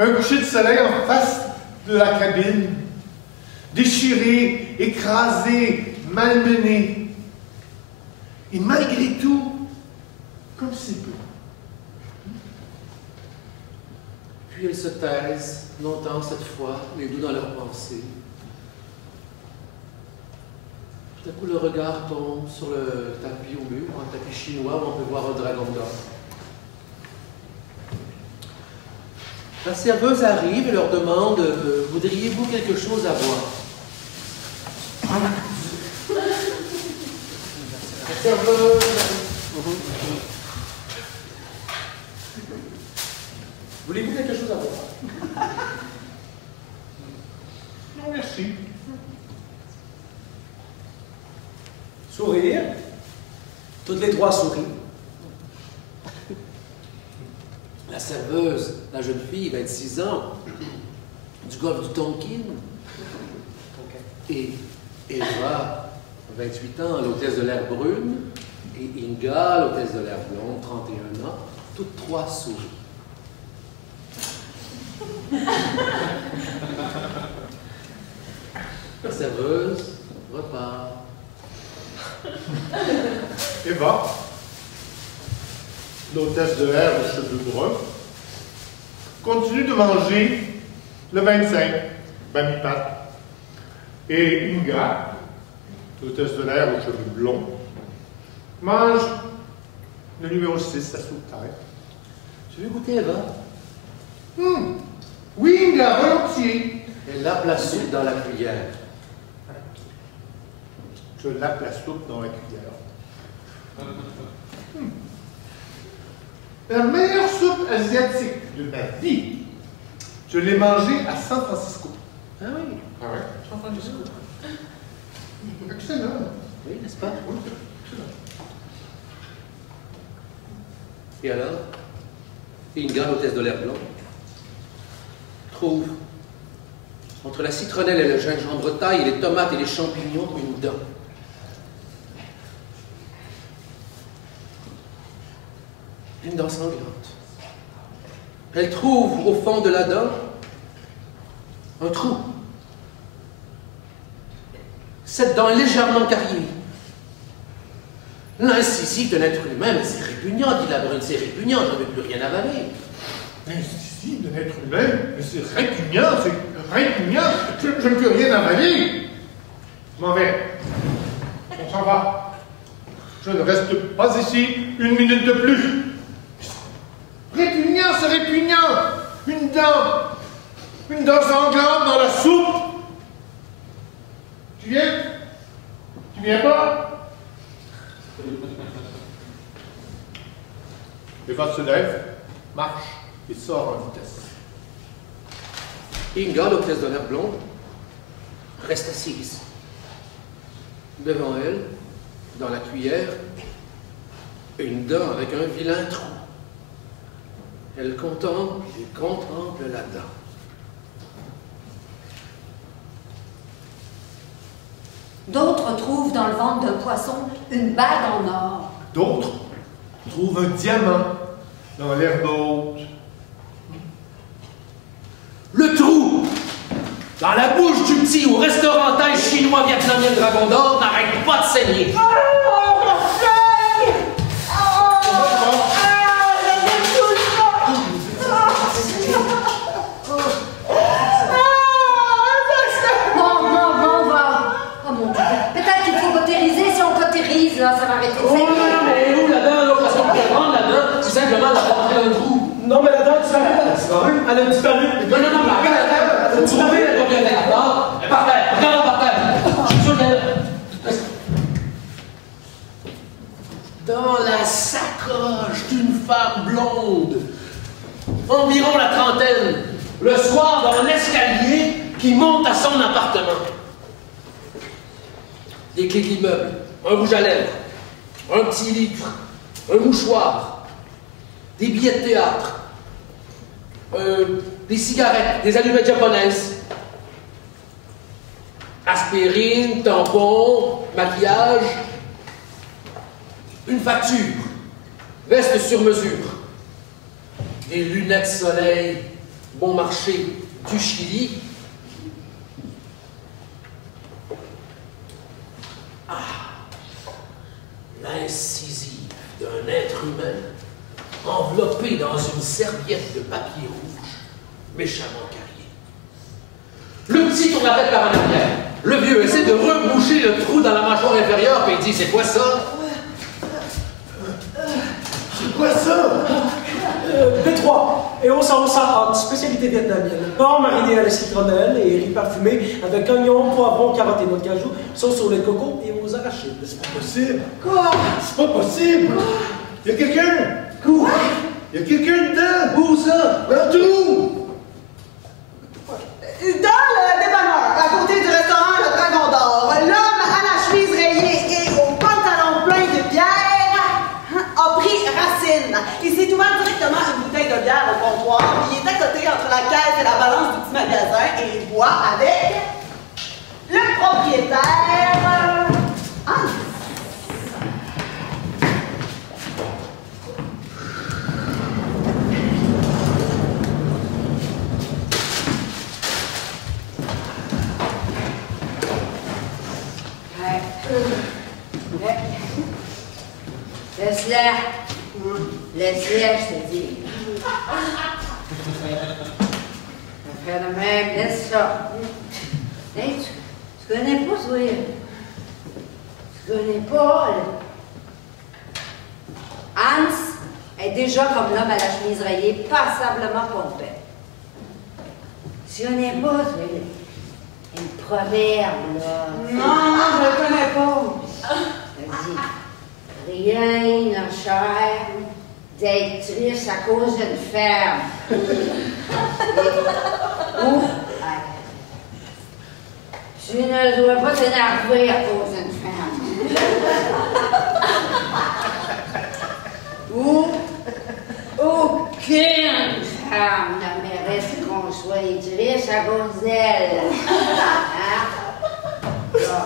Un coucher de soleil en face de la cabine, déchiré, écrasé, malmené. Et malgré tout, comme c'est peu. Puis elles se taisent, longtemps cette fois, les deux dans leurs pensées. Tout à coup, le regard tombe sur le tapis au mur, un tapis chinois où on peut voir un dragon d'or. La serveuse arrive et leur demande « Voudriez-vous quelque chose à boire ?» La serveuse... Voulez-vous quelque chose à boire? Non, merci. Sourire. Toutes les trois sourient. La serveuse, la jeune fille, 26 ans, du golfe du Tonkin. Et Eva, 28 ans, l'hôtesse de l'air brune. Et Inga, l'hôtesse de l'air blonde, 31 ans. Toutes trois sourient. La serveuse repart. Eva, l'hôtesse de l'air aux cheveux bruns, continue de manger le 25, Bamipat. Et Inga, l'hôtesse de l'air aux cheveux blonds, mange le numéro 6 à sous-terre. Tu veux goûter, Eva? Oui, Inga, volontiers. Elle lappe la soupe dans la cuillère. Je lappe la soupe dans la cuillère. La meilleure soupe asiatique de ma vie, je l'ai mangée à San Francisco. Ah oui? Ah ouais? San Francisco. Excellent. Oui, n'est-ce pas? Oui, excellent. Et alors, Inga, l'hôtesse de l'air blanc, trouve entre la citronnelle et le gingembre taille, et les tomates et les champignons, une dent. Une dent sanglante. Elle trouve au fond de la dent un trou. Cette dent est légèrement carriée. L'incisive d'un être humain, mais c'est répugnant, dit la brune, c'est répugnant, je ne veux plus rien avaler. L'incisive d'un être humain, mais c'est répugnant, je ne peux rien avaler. Je m'en vais. On s'en va. Je ne reste pas ici une minute de plus. Répugnant, c'est répugnant. Une dent sanglante dans la soupe. Tu viens? Tu viens pas? Eva se lève, marche et sort en vitesse. Inga, l'hôtesse de l'air blonde, reste assise. Devant elle, dans la cuillère, une dent avec un vilain trou. Elle contemple et contemple la dent. D'autres trouvent dans le ventre d'un poisson une bague en or. D'autres trouvent un diamant dans l'herbe haute. Le trou dans la bouche du petit au restaurant thaï chinois vietnamien Dragon d'Or n'arrête pas de saigner. Là, ça va arrêter de Oh non, non, mais où la dent, là, parce qu'on peut prendre la dent, tout simplement la rentrer dans le trou. Non, mais la dent a disparu. Elle a disparu. Non, non, non, mais regarde la dent. Elle a disparu, elle revient d'accord. Elle par terre, regarde par terre. Je suis sûr qu'elle... Dans la sacoche d'une femme blonde, environ la trentaine, le soir dans un escalier qui monte à son appartement. Des clés de l'immeuble. Un rouge à lèvres, un petit livre, un mouchoir, des billets de théâtre, des cigarettes, des allumettes japonaises, aspirine, tampon, maquillage, une facture, veste sur mesure, des lunettes soleil, bon marché du Chili. L'incisive d'un être humain enveloppé dans une serviette de papier rouge, méchamment carriée. Le petit tourne la tête par en arrière. Le vieux essaie de reboucher le trou dans la mâchoire inférieure, puis il dit, c'est quoi ça? C'est quoi ça? B3 et osa hot, spécialité vietnamienne. Porc mariné à la citronnelle et riz parfumé avec oignons, poivrons, carottes et noix de cajou, sauce au lait de coco et aux arachides. C'est pas possible. Quoi? C'est pas possible. Il y a quelqu'un. Quoi? Il y a quelqu'un dedans. Où ça? Dans le trou. Dans le dépanneur, à côté du restaurant Le Dragon d'Or, l'homme à la chemise rayée et au pantalon plein de bière a pris racine. Il s'est ouvert directement une bouteille de bière au comptoir. Il est à côté entre la caisse et la balance du petit magasin et il boit avec le propriétaire Hans. Laisse-la. Laisse-la, je te dis. Frère de mec, laisse ça. Hey, tu connais pas, toi? Tu connais pas, Hans est déjà comme l'homme à la chemise rayée, passablement pompé. Tu connais pas, toi? Une proverbe, là. Non, je le connais pas. Vas-y. Rien n'a cher d'être triste à cause d'une ferme. Ou, tu ne dois pas t'énerver à cause d'une ferme. Ou, aucune femme ne mérite qu'on soit triste à cause d'elle. Hein? Bon.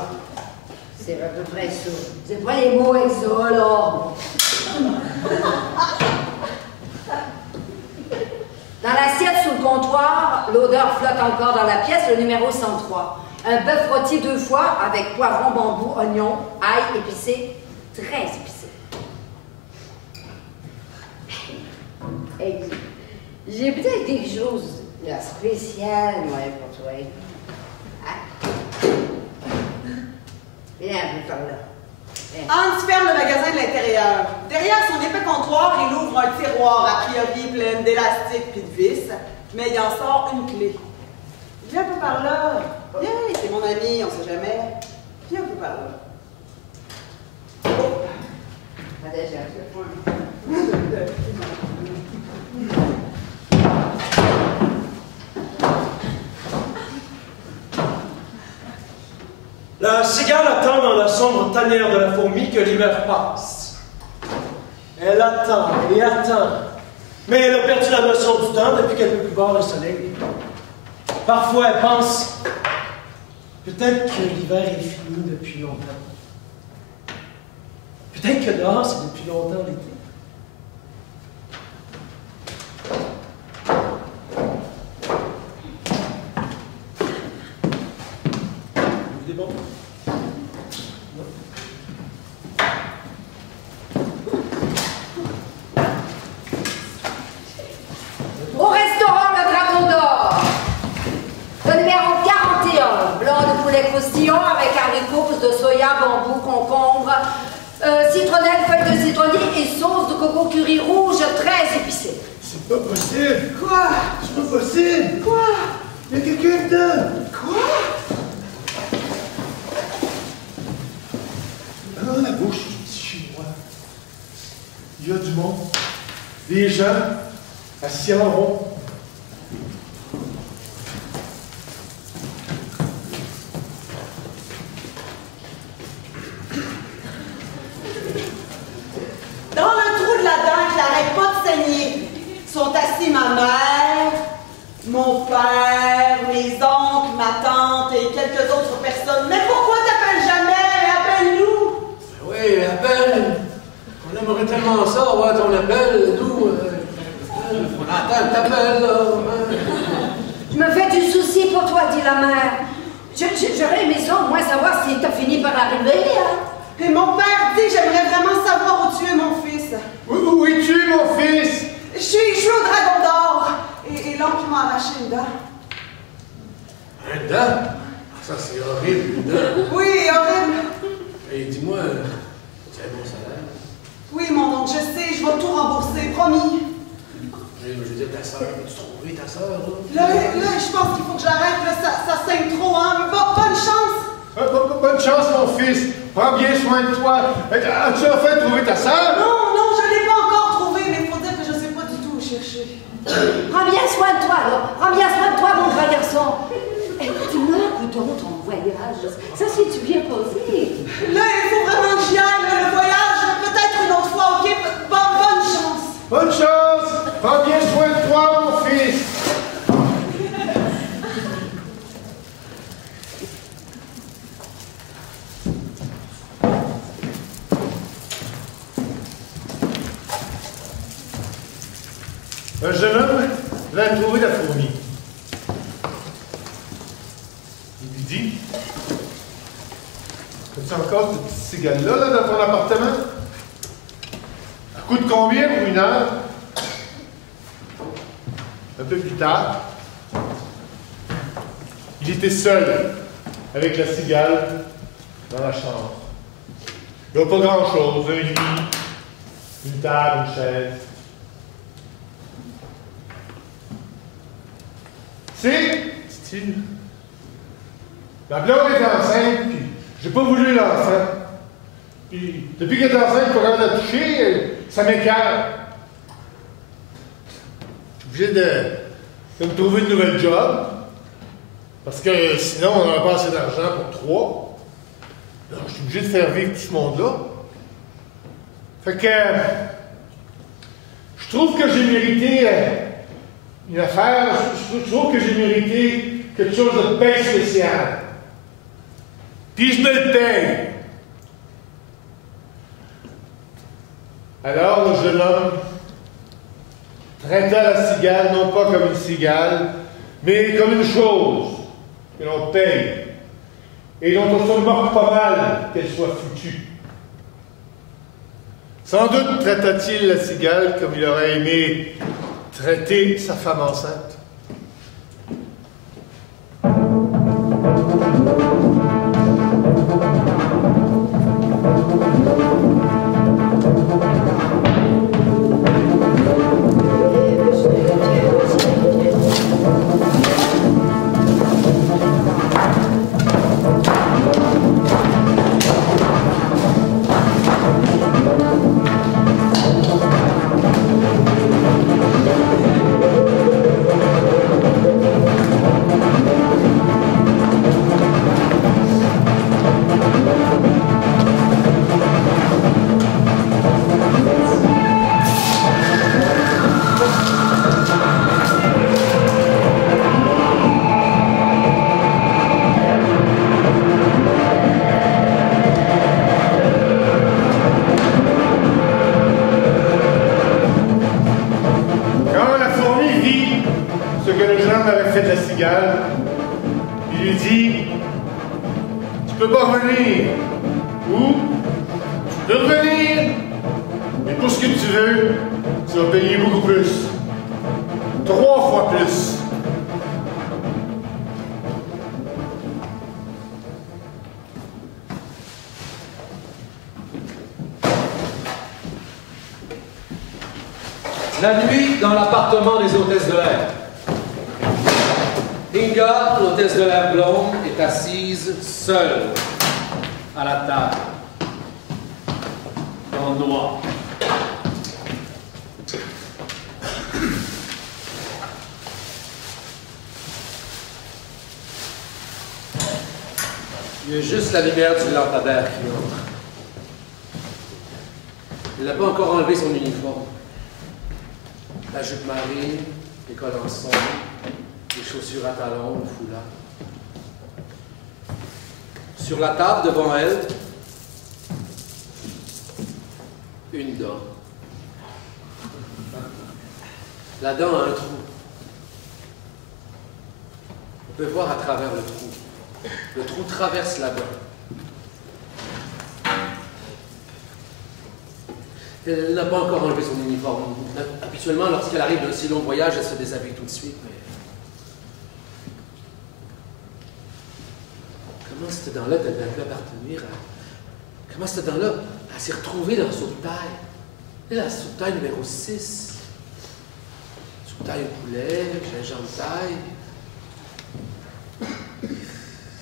C'est à peu près ça. C'est pas les mots avec ça, là. Dans l'assiette sous le comptoir, l'odeur flotte encore dans la pièce, le numéro 103. Un bœuf rôti 2 fois avec poivron, bambou, oignon, ail épicé, très épicé. Hey, j'ai peut-être quelque chose de spécial, moi, pour toi. Hein? Viens, par là. Viens. Hans ferme le magasin de l'intérieur. Derrière son épais comptoir, il ouvre un tiroir a priori plein d'élastiques puis de vis, mais il en sort une clé. Viens un peu par là. Viens, c'est mon ami, on sait jamais. Viens un peu par là. Oh. Allez, j'ai un point. La cigale attend dans la sombre tanière de la fourmi que l'hiver passe. Elle attend et attend, mais elle a perdu la notion du temps depuis qu'elle ne peut plus voir le soleil. Parfois, elle pense peut-être que l'hiver est fini depuis longtemps. Peut-être que dehors, c'est depuis longtemps l'été. Vous êtes bon? Au restaurant Le Dragon d'Or, le numéro 41, blanc de poulet croustillant avec haricots de soya, bambou, concombre, citronnelle, feuille de citronnier et sauce de coco curry rouge très épicée. C'est pas possible. Quoi? C'est pas possible. Quoi? Il y a quelqu'un dedans. Quoi? Dans la bouche du petit chinois, il y a du monde. Des gens assis en rond. Dans le trou de la dent qui n'arrête pas de saigner, sont assis ma mère, mon père, mes oncles, ma tante et quelques autres personnes. Mais pourquoi t'appelles jamais? Appelle-nous! Oui, appelle. On aimerait tellement ça, avoir ton appel, nous. On attend que t'appelles, là. Je me fais du souci pour toi, dit la mère. J'aurais aimé ça, au moins savoir si t'as fini par arriver, hein. Et mon père dit, j'aimerais vraiment savoir où tu es, mon fils. Où es-tu, mon fils? Je suis au Dragon d'Or. Et l'oncle m'a arraché une dent. Un dent? Ça, c'est horrible. promis. Je veux dire, ta soeur, peux-tu trouver ta soeur, Là, je pense qu'il faut que j'arrête, là, ça saigne trop, hein. Bonne chance! Bonne chance, mon fils. Prends bien soin de toi. As-tu enfin trouvé ta sœur? Non, je ne l'ai pas encore trouvé, mais il faut dire que je ne sais pas du tout où chercher. Prends bien soin de toi, alors. Prends bien soin de toi, mon grand garçon. Tu me coûteront ton voyage. Ça, si tu viens poser. Là, il faut vraiment que j'y aille, là, le voyage. Peut-être une autre fois, OK? Bonne chance. Bonne chance. Prends bien soin de toi, mon fils. Un jeune homme va trouver la fourmi. Il lui dit, as-tu encore cette petite cigale-là dans ton appartement? Elle coûte combien pour une heure? Un peu plus tard, il était seul avec la cigale dans la chambre. Il n'y a pas grand-chose, un lit, une table, une chaise. C'est, dit-il, la blonde est enceinte, puis j'ai pas voulu l'enfant. Puis depuis qu'elle est enceinte, il faut quand même la toucher, ça m'écarte. Je suis obligé de me trouver une nouvelle job, parce que sinon on n'aurait pas assez d'argent pour 3. Alors je suis obligé de faire vivre tout ce monde-là. Fait que je trouve que j'ai mérité une affaire, je trouve que j'ai mérité quelque chose de bien spécial. Puis je me le paye. Alors le jeune homme traita la cigale non pas comme une cigale, mais comme une chose que l'on paye et dont on se moque pas mal qu'elle soit foutue. Sans doute traita-t-il la cigale comme il aurait aimé traiter sa femme enceinte. Il lui dit, tu peux pas revenir. Ou, tu peux revenir, mais pour ce que tu veux, tu vas payer beaucoup plus. 3 fois plus. La nuit, dans l'appartement des hôtesses de l'air. Inga, l'hôtesse de l'air blonde, est assise seule à la table, dans le noir. Il y a juste la lumière du lampadaire qui entre. Il n'a pas encore enlevé son uniforme. La jupe marine, les cols en son, les chaussures à talons, le foulard. Sur la table devant elle, une dent. La dent a un trou. On peut voir à travers le trou. Le trou traverse la dent. Elle n'a pas encore enlevé son uniforme. Habituellement, lorsqu'elle arrive d'un si long voyage, elle se déshabille tout de suite, mais... Comment cette dent-là devait pu appartenir à... Comment cette dent-là s'est retrouvée dans son taille? Et la sous-taille numéro 6. Sous-taille au poulet, gingembre taille,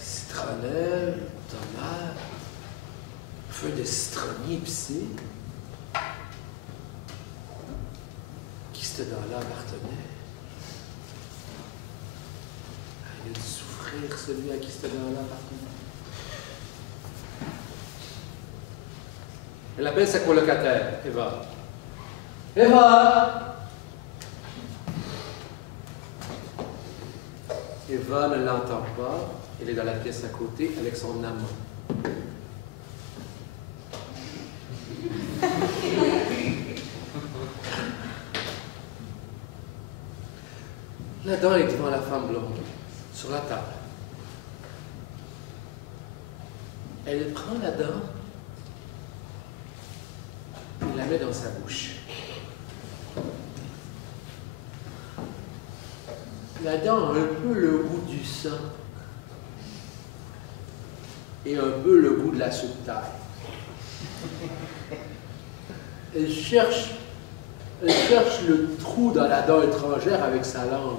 citronnelle, tomate, feuille de citronnier épicé. Qui ce gars-là appartenait? Il a dû souffrir, celui à qui ce gars-là appartenait. Elle appelle sa colocataire, Eva. Eva! Eva ne l'entend pas. Elle est dans la pièce à côté avec son amant. L'Adam est devant la femme blonde, sur la table. Elle prend la dent et la met dans sa bouche. La dent a un peu le goût du sang et un peu le goût de la soupe taille. Elle cherche le trou dans la dent étrangère avec sa langue.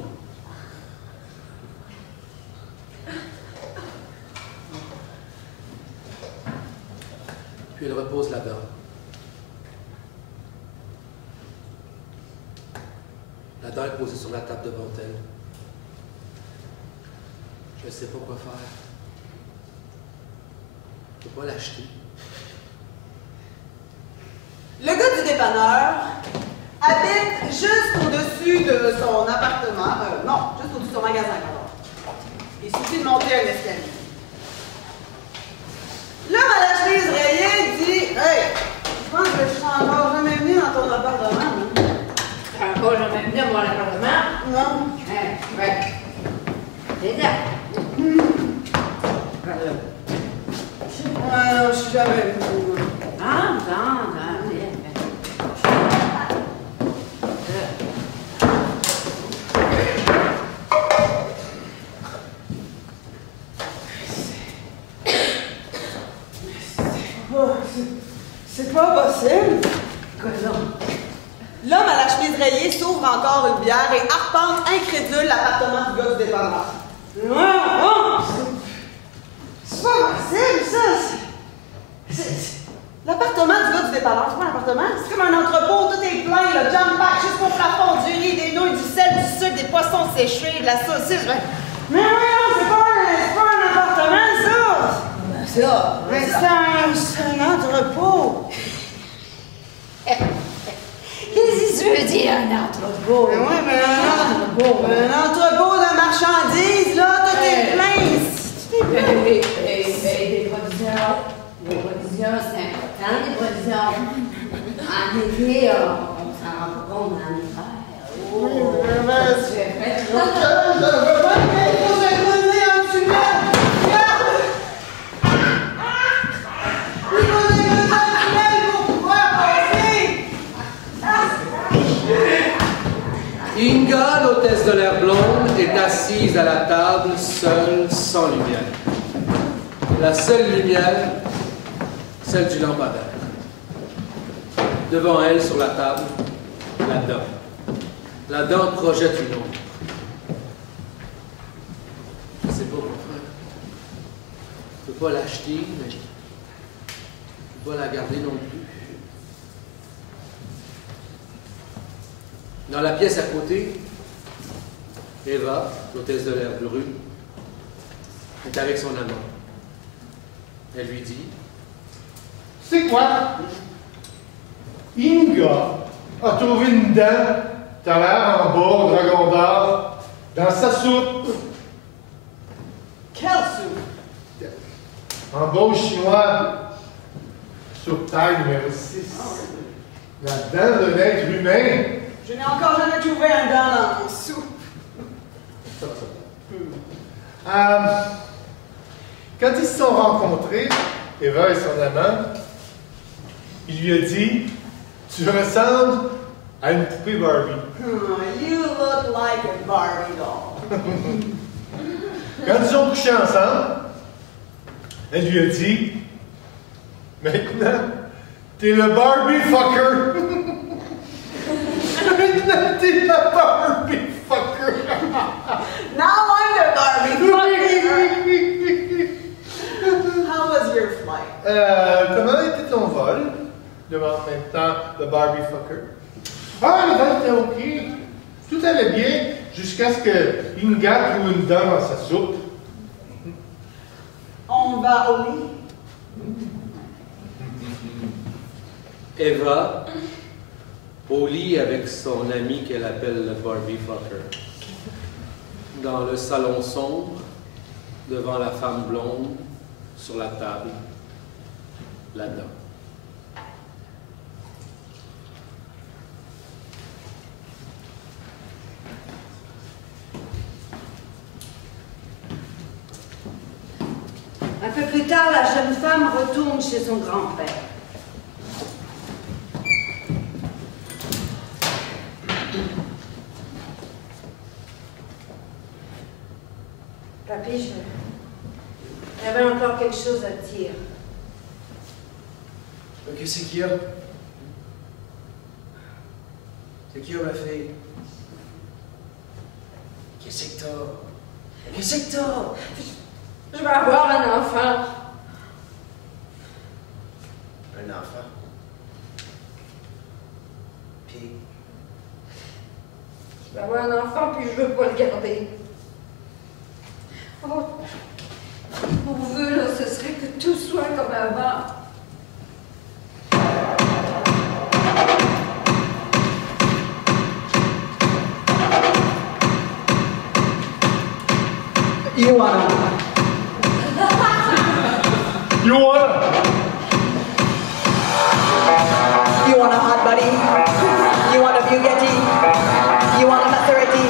Puis elle repose la dent. La dent est posée sur la table devant elle. Je ne sais pas quoi faire. Je ne peux pas l'acheter. Le gars du dépanneur habite juste au-dessus de son appartement. Non, juste au-dessus de son magasin, pardon. Il suffit de monter un escalier. L'homme à la chemise rayée dit « Hey, je pense que je suis encore jamais venu dans ton appartement. » Encore jamais venu à mon appartement? Non. Ouais. C'est ça. Ouais, non, je suis jamais venu. Ah, non. C'est pas possible. L'homme à la chemise rayée s'ouvre encore une bière et arpente incrédule l'appartement du gars du dépanneur. C'est pas possible, ça. L'appartement du gars du dépanneur, c'est pas un appartement. C'est comme un entrepôt, tout est plein, le jump pack juste pour plafond, du riz, des nouilles, du sel, du sucre, des poissons séchés, de la saucisse. Mais voyons, c'est pas un appartement, ça. Mais c'est un entrepôt. Qu'est-ce que tu veux dire, un entrepôt? Mais oui, mais un entrepôt de marchandises, là, tout est plein. Des provisions, c'est important, des provisions. En été, on s'en rend pas compte dans l'hiver. Tu fais fait, là. Inga, l'hôtesse de l'air blonde, est assise à la table, seule, sans lumière. La seule lumière, celle du lampadaire. Devant elle, sur la table, la dent. La dent projette une ombre. Je ne sais pas quoi faire. Je ne peux pas l'acheter, mais je ne peux pas la garder non plus. Dans la pièce à côté, Eva, l'hôtesse de l'air brut, est avec son amant. Elle lui dit « C'est quoi? Inga a trouvé une dent tout à l'heure en bas au Dragon d'Or dans sa soupe. Quelle soupe? En bas au chinois, soupe taille numéro 6. La dent d'un être humain. Je n'ai encore jamais trouvé un dent dans mon soupe. Quand ils se sont rencontrés, Eva et son amant, il lui a dit « Tu ressembles à une poupée Barbie. » You look like a Barbie doll. Quand ils ont couché ensemble, elle lui a dit « Maintenant, t'es le Barbie fucker. » maintenant, t'es la Barbie fucker. Now I'm the Barbie fucker. How was your flight? Comment était ton vol? Demande maintenant le Barbie fucker. Ah, le vol était ok. Tout allait bien jusqu'à ce que Inga trouve une dent dans sa soupe. On va au lit. Eva, au lit avec son ami qu'elle appelle le Barbie fucker. Dans le salon sombre, devant la femme blonde, sur la table, là-dedans. Un peu plus tard, la jeune femme retourne chez son grand-père. Papy, j'avais encore quelque chose à te dire. Qu'est-ce qu'il y a? C'est qui, ma fille? Qu'est-ce que t'as? Qu'est-ce que t'as? Je vais avoir un enfant. Un enfant? Puis? Je vais avoir un enfant, puis je veux pas le garder. Oh, mon vœu, là, ce serait que tout soit comme avant. You wanna? You wanna? You want a hot buddy? You want a Bugatti? You want a Maserati?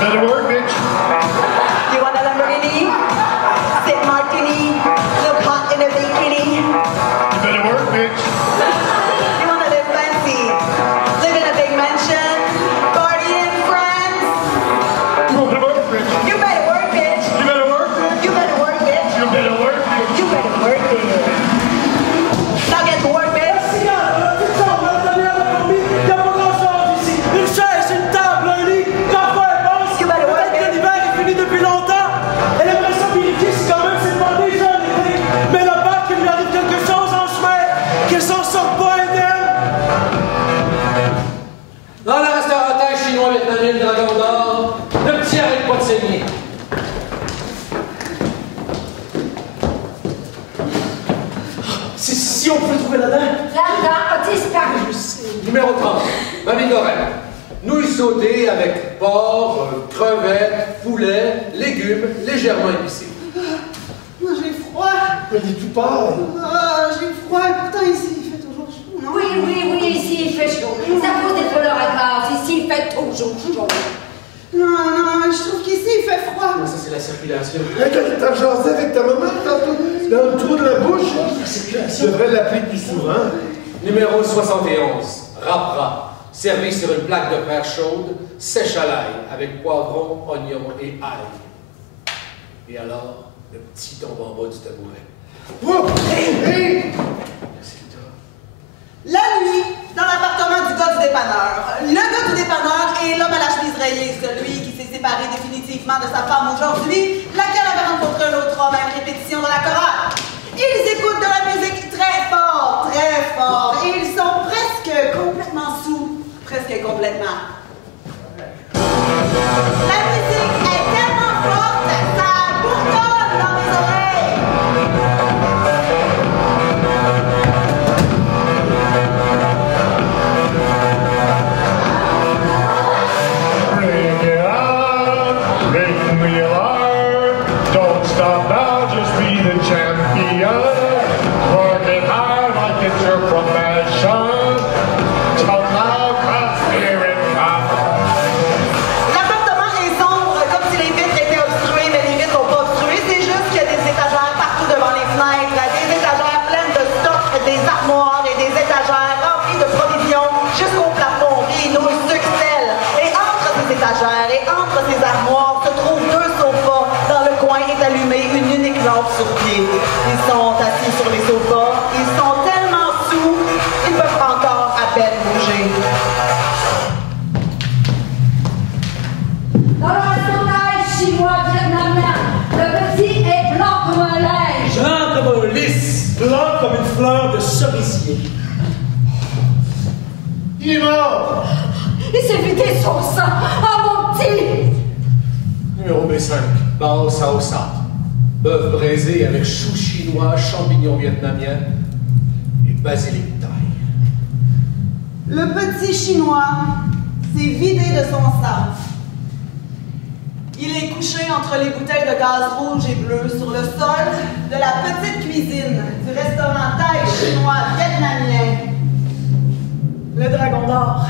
Better work, bitch. You want a Lamborghini? Sit martini? Look hot in a bikini? Better work, bitch. You wanna live fancy? Live in a big mansion? Party in France? You wanna work, bitch. You better work, bitch! You better work, bitch. You better work, bitch! You better work, bitch. You better work, bitch! Now get to work, bitch! Une chaise, une table, un lit, parfois elle pense. You better work, Peut-être que l'hiver est fini depuis longtemps. Elle aimerait ça vérifier si quand même c'est pas déjà l'été. Mais le bac, il lui arrive quelque chose en chemin, qu'elle s'en sort pas indemne. Dans le restaurateur chinois vietnamien Dragon d'Or, le petit arrête pas de saigner. Si on peut le trouver là-dedans. Là-dedans a disparu. Numéro 30, Mamie Lorraine. Nouilles sautées avec porc, crevettes, poulet, légumes légèrement épicés. Moi j'ai froid! Mais il est tout pâle. Ah, j'ai froid, pourtant ici il fait toujours chaud, non? Oui, ici il fait chaud. Ça cause des fleurs à glace. Ici il fait toujours chaud. Non, je trouve qu'ici il fait froid. Ça, c'est la circulation. Quand t'as jasé avec ta maman, tantôt, dans le trou de la bouche, tu devrais l'appeler plus souvent. Numéro 71, Rapra. Servi sur une plaque de fer chaude, sèche à l'ail, avec poivron, oignon et ail. Et alors, le petit tombe en bas du tabouret. Oh! Hey! La nuit, dans l'appartement du gars du dépanneur. Le gars du dépanneur est l'homme à la chemise rayée, celui qui s'est séparé définitivement de sa femme aujourd'hui, laquelle avait rencontré un autre homme à une répétition de la chorale. Ils écoutent de la musique très fort, et ils sont presque complètement sous, presque complètement. La musique est tellement forte, ça bourdonne dans mes oreilles. Bring it on, make me alarm. Don't stop now, just be the champion. Work it hard like it's your profession. Talk loud, 'cause here it comes. L'appartement est sombre, comme si les vitres étaient obstruées, mais les vitres sont pas obstruées. C'est juste qu'il y a des étagères partout devant les fenêtres, des étagères pleines de stock, des armoires et des étagères remplies de provisions jusqu'au plafond, riz, nouilles, sucre, sel. Et entre ces étagères et entre ces armoires se trouvent deux sofas. Dans le coin est allumée une unique lampe sur pied. Ils sont assis sur les sofas. Ils sont tellement sous, ils peuvent encore à peine bouger. sien. Il est mort! Il s'est vidé son sang! Ah, mon petit! Numéro B5, Bao Sao Sa. Bœuf braisé avec choux chinois, champignons vietnamiens et basilic thaï. Le petit chinois s'est vidé de son sang. Il est couché entre les bouteilles de gaz rouge et bleu sur le sol de la petite cuisine du restaurant thaï chinois vietnamien, le Dragon d'Or.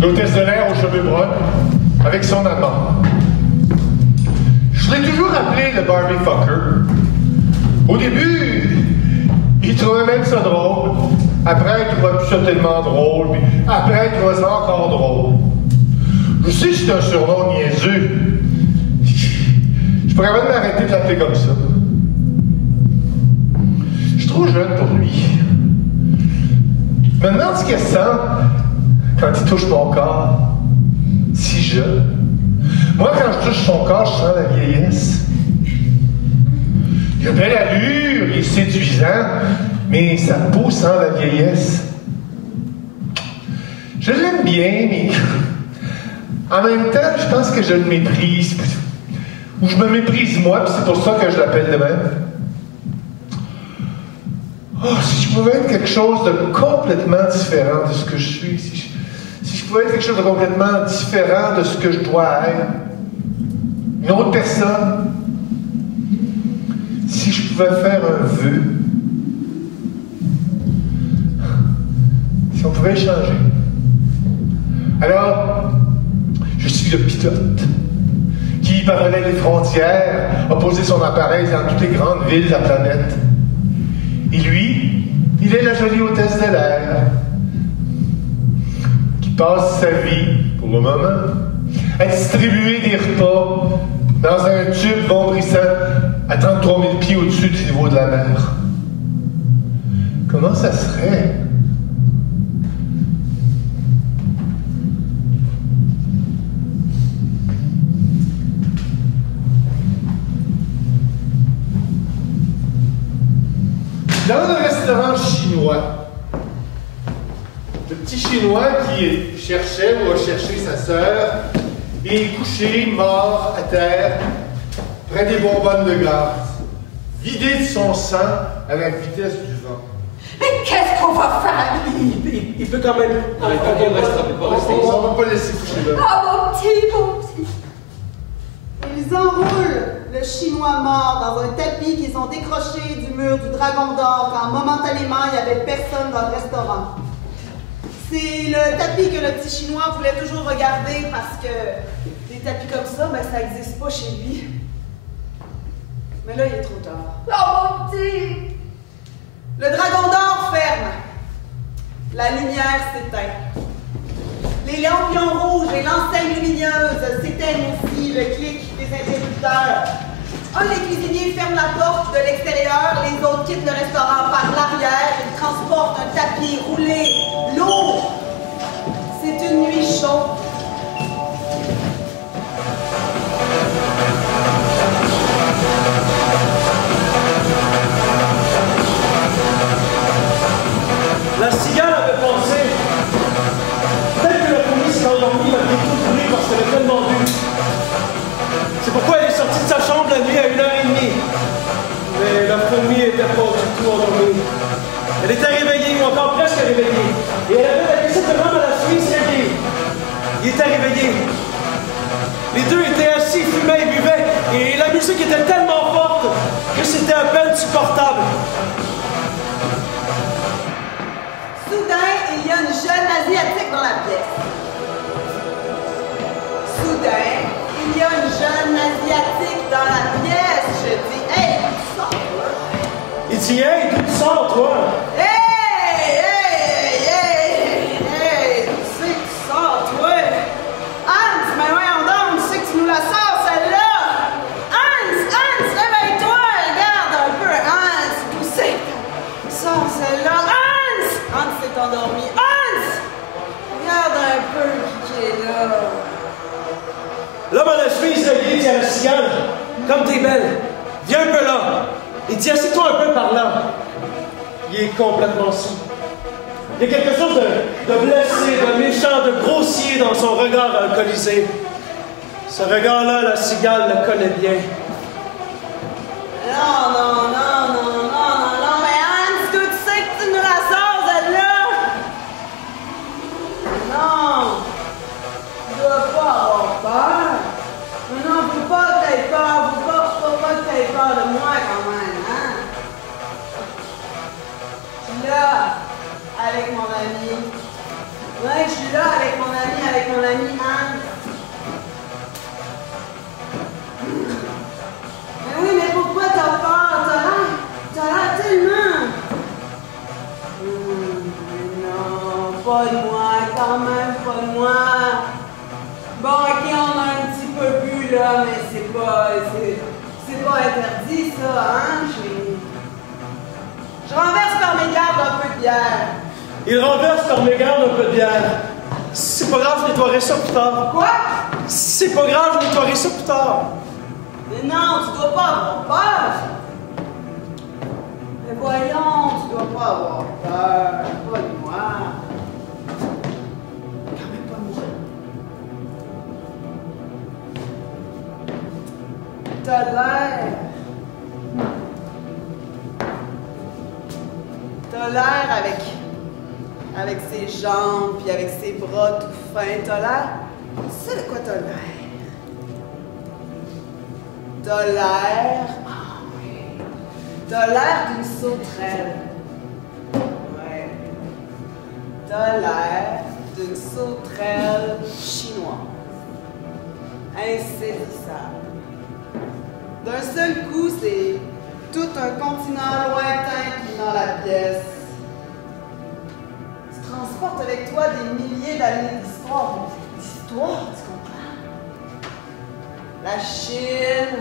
L'hôtesse de l'air aux cheveux bruns, avec son amant. Je l'ai toujours appelé le Barbie Fucker. Au début, il trouvait même ça drôle. Après, il trouvait plus ça tellement drôle. Puis après, il trouvait ça encore drôle. Je sais que c'est un surnom niaiseux. Je pourrais même m'arrêter de l'appeler comme ça. Je suis trop jeune pour lui. Je me demande ce qu'il sent quand il touche mon corps, si jeune. Moi, quand je touche son corps, je sens la vieillesse. Il a belle allure, il est séduisant, mais sa peau sent la vieillesse. Je l'aime bien, mais en même temps, je pense que je le méprise. Ou je me méprise moi, puis c'est pour ça que je l'appelle de même. Oh, si je pouvais être quelque chose de complètement différent de ce que je suis, si je pouvais être quelque chose de complètement différent de ce que je dois être, une autre personne, si je pouvais faire un vœu, si on pouvait échanger. Alors, je suis le pilote qui, par-delà les frontières, a posé son appareil dans toutes les grandes villes de la planète. Et lui, il est la jolie hôtesse de l'air qui passe sa vie, pour le moment, à distribuer des repas dans un tube vombrissant à 33 000 pieds au-dessus du niveau de la mer. Comment ça serait? Dans le restaurant chinois, le petit chinois qui cherchait ou a cherché sa sœur est couché, mort, à terre, près des bonbonnes de gaz, vidé de son sang à la vitesse du vent. Mais qu'est-ce qu'on va faire? Il peut quand même... On ne va pas laisser coucher là. Ah, mon petit. Ils enroulent le chinois mort dans un tapis qu'ils ont décroché du mur du Dragon d'Or quand momentanément il n'y avait personne dans le restaurant. C'est le tapis que le petit chinois voulait toujours regarder parce que des tapis comme ça, ben, ça n'existe pas chez lui. Mais là, il est trop tard. Oh, mon petit. Le Dragon d'Or ferme. La lumière s'éteint. Les lampions rouges et l'enseigne lumineuse s'éteignent aussi, le clic des interrupteurs. Un des cuisiniers ferme la porte de l'extérieur, les autres quittent le restaurant par l'arrière. Ils transportent un tapis roulé, lourd. C'est une nuit chaude. La cigale avait pensé. Peut-être que la police s'est endormie malgré tout le bruit parce qu'elle a tellement bu. C'est pourquoi elle est sortie de sa chambre la nuit à 1h30. Mais la fourmi n'était pas du tout endormie. Elle était réveillée, ou encore presque réveillée. s'était réveillé. Les deux étaient assis, fumaient et buvaient, et la musique était tellement forte que c'était à peine supportable. Soudain, il y a une jeune asiatique dans la pièce. Soudain, il y a une jeune asiatique dans la pièce. Je dis, hey, d'où tu sors, toi? Il dit, hey, d'où tu sors, toi? Hey, d'où c'est que tu sors, toi? Hans, mais voyons donc, c'est que tu nous la sors, celle-là? Hans, réveille-toi, regarde un peu, Hans, d'où c'est que tu sors, celle-là? Hans s'est endormi. Hans! Regarde un peu qui est là. L'homme à la chemise de gris dit à la cigale, comme t'es belle, viens un peu là. Il dit, assieds-toi un peu par là. Il est complètement sous. Il y a quelque chose de blessé, de méchant, de grossier dans son regard alcoolisé. Ce regard-là, la cigale le connaît bien. Non, mais Hans, d'où tu sais que tu nous la sors, celle-là? Non, tu dois pas avoir peur. Non, faut pas que t'aies peur, faut pas que t'aies peur de moi quand même, hein? Je suis là, avec mon ami. Ouais, je suis là avec mon ami Hans. Mais oui, mais pourquoi t'as peur? T'as l'air tellement... Non, pas de moi, quand même, pas de moi. Bon, ok, on a un petit peu bu, là, mais c'est pas interdit, ça, hein? Je renverse par mes gardes un peu de bière. Il renverse par mégarde un peu de bière. C'est pas grave, je nettoierai ça plus tard. Quoi? C'est pas grave, je nettoierai ça plus tard. Mais non, tu dois pas avoir peur. Mais voyons, tu dois pas avoir peur. Pas de moi. Quand même pas moi. T'as l'air avec ses jambes, puis avec ses bras tout fins. T'as l'air... Tu sais de quoi t'as l'air? T'as l'air... Ah oui. T'as l'air d'une sauterelle. Ouais. T'as l'air d'une sauterelle chinoise. Insaisissable. D'un seul coup, c'est tout un continent lointain qui est dans la pièce. Tu transportes avec toi des milliers d'années d'histoire. D'histoire, tu comprends? La Chine,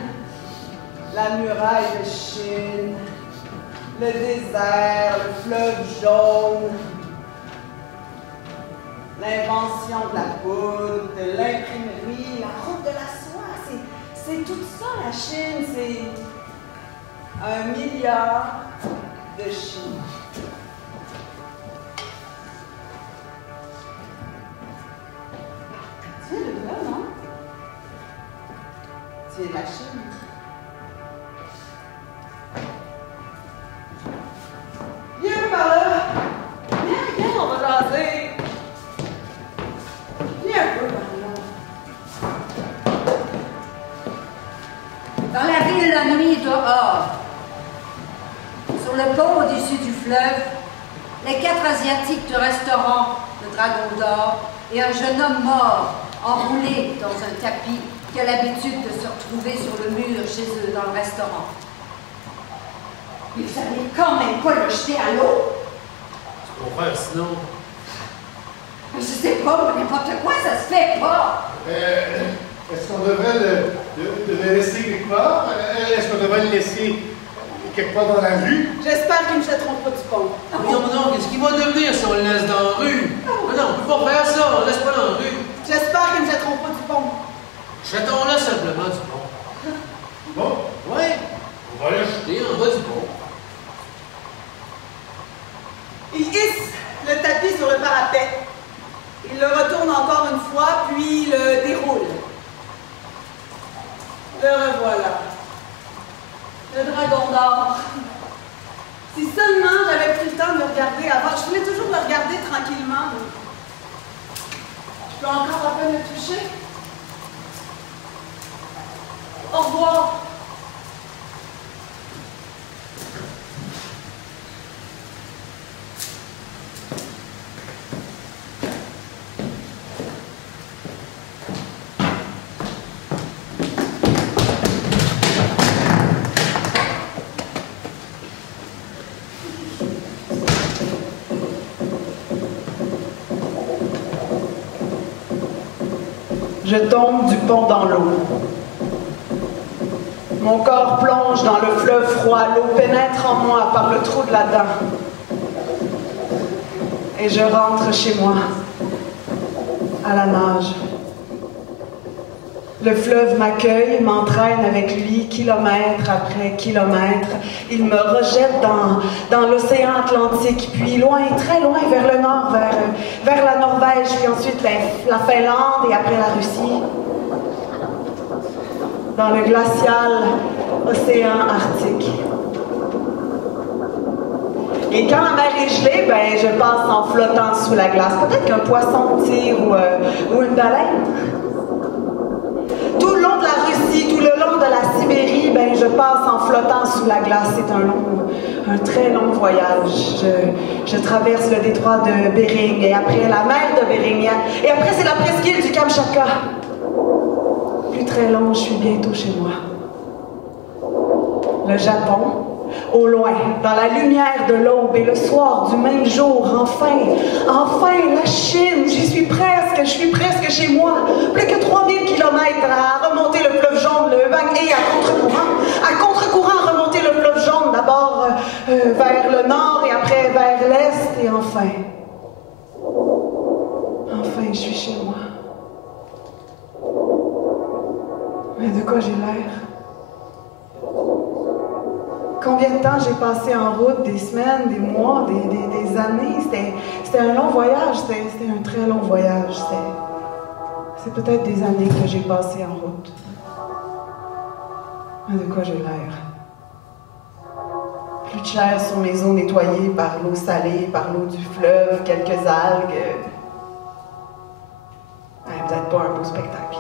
la muraille de Chine, le désert, le fleuve jaune, l'invention de la poudre, de l'imprimerie, la route de la soie, c'est tout ça la Chine, c'est 1 milliard de Chine. Tu es de là, non? Tu es de la Chine. Viens par là! Viens, on va jaser! Viens un peu par là. Dans la ville, la nuit dehors, sur le pont au-dessus du fleuve, les 4 Asiatiques du restaurant Le Dragon d'Or et un jeune homme mort, enroulé dans un tapis, qui a l'habitude de se retrouver sur le mur chez eux dans le restaurant. Mais vous allez quand même pas le jeter à l'eau? Ce qu'on va faire sinon. Je sais pas, n'importe quoi, ça se fait pas! Est-ce qu'on devrait le laisser quelque part? Est-ce qu'on devrait le laisser quelque part dans la rue? J'espère qu'ils ne jetteront pas du pont. Non, qu'est-ce qu'il va devenir si on le laisse dans la rue? Non, on peut pas faire ça, on le laisse pas dans la rue. J'espère qu'ils ne jetteront pas du pont. Jetons-le simplement du pont. Bon, Ouais, on va le jeter en bas du pont. Il hisse le tapis sur le parapet. Il le retourne encore une fois, puis le déroule. Le revoilà. Le dragon d'or. Si seulement j'avais pris le temps de le regarder avant. Je voulais toujours le regarder tranquillement. Je peux encore peine le toucher. Au revoir. Je tombe du pont dans l'eau. Mon corps plonge dans le fleuve froid. L'eau pénètre en moi par le trou de la dent. Et je rentre chez moi, à la nage. Le fleuve m'accueille, m'entraîne avec lui, kilomètre après kilomètre. Il me rejette dans l'océan Atlantique, puis loin, très loin, vers le nord, vers la Norvège, puis ensuite la Finlande et après la Russie. Dans le glacial océan Arctique. Et quand la mer est gelée, ben, je passe en flottant sous la glace. Peut-être qu'un poisson tire ou une baleine. Tout le long de la Russie, tout le long de la Sibérie, ben, je passe en flottant sous la glace. C'est un très long voyage. Je traverse le détroit de Bering et après la mer de Bering. Et après, c'est la presqu'île du Kamchatka. Plus très long, je suis bientôt chez moi. Le Japon, au loin, dans la lumière de l'aube et le soir du même jour, enfin, la Chine, je suis presque chez moi. Plus que 3000 kilomètres à remonter le fleuve jaune, le Wanghae à contre-courant, remonter le fleuve jaune, d'abord vers le nord et après vers l'est, et enfin, je suis chez moi. Mais de quoi j'ai l'air? Combien de temps j'ai passé en route? Des semaines, des mois, des années? C'était un long voyage, c'était un très long voyage. C'est peut-être des années que j'ai passé en route. Mais de quoi j'ai l'air? Plus de chair sur mes os nettoyées par l'eau salée, par l'eau du fleuve, quelques algues. Peut-être pas un beau spectacle.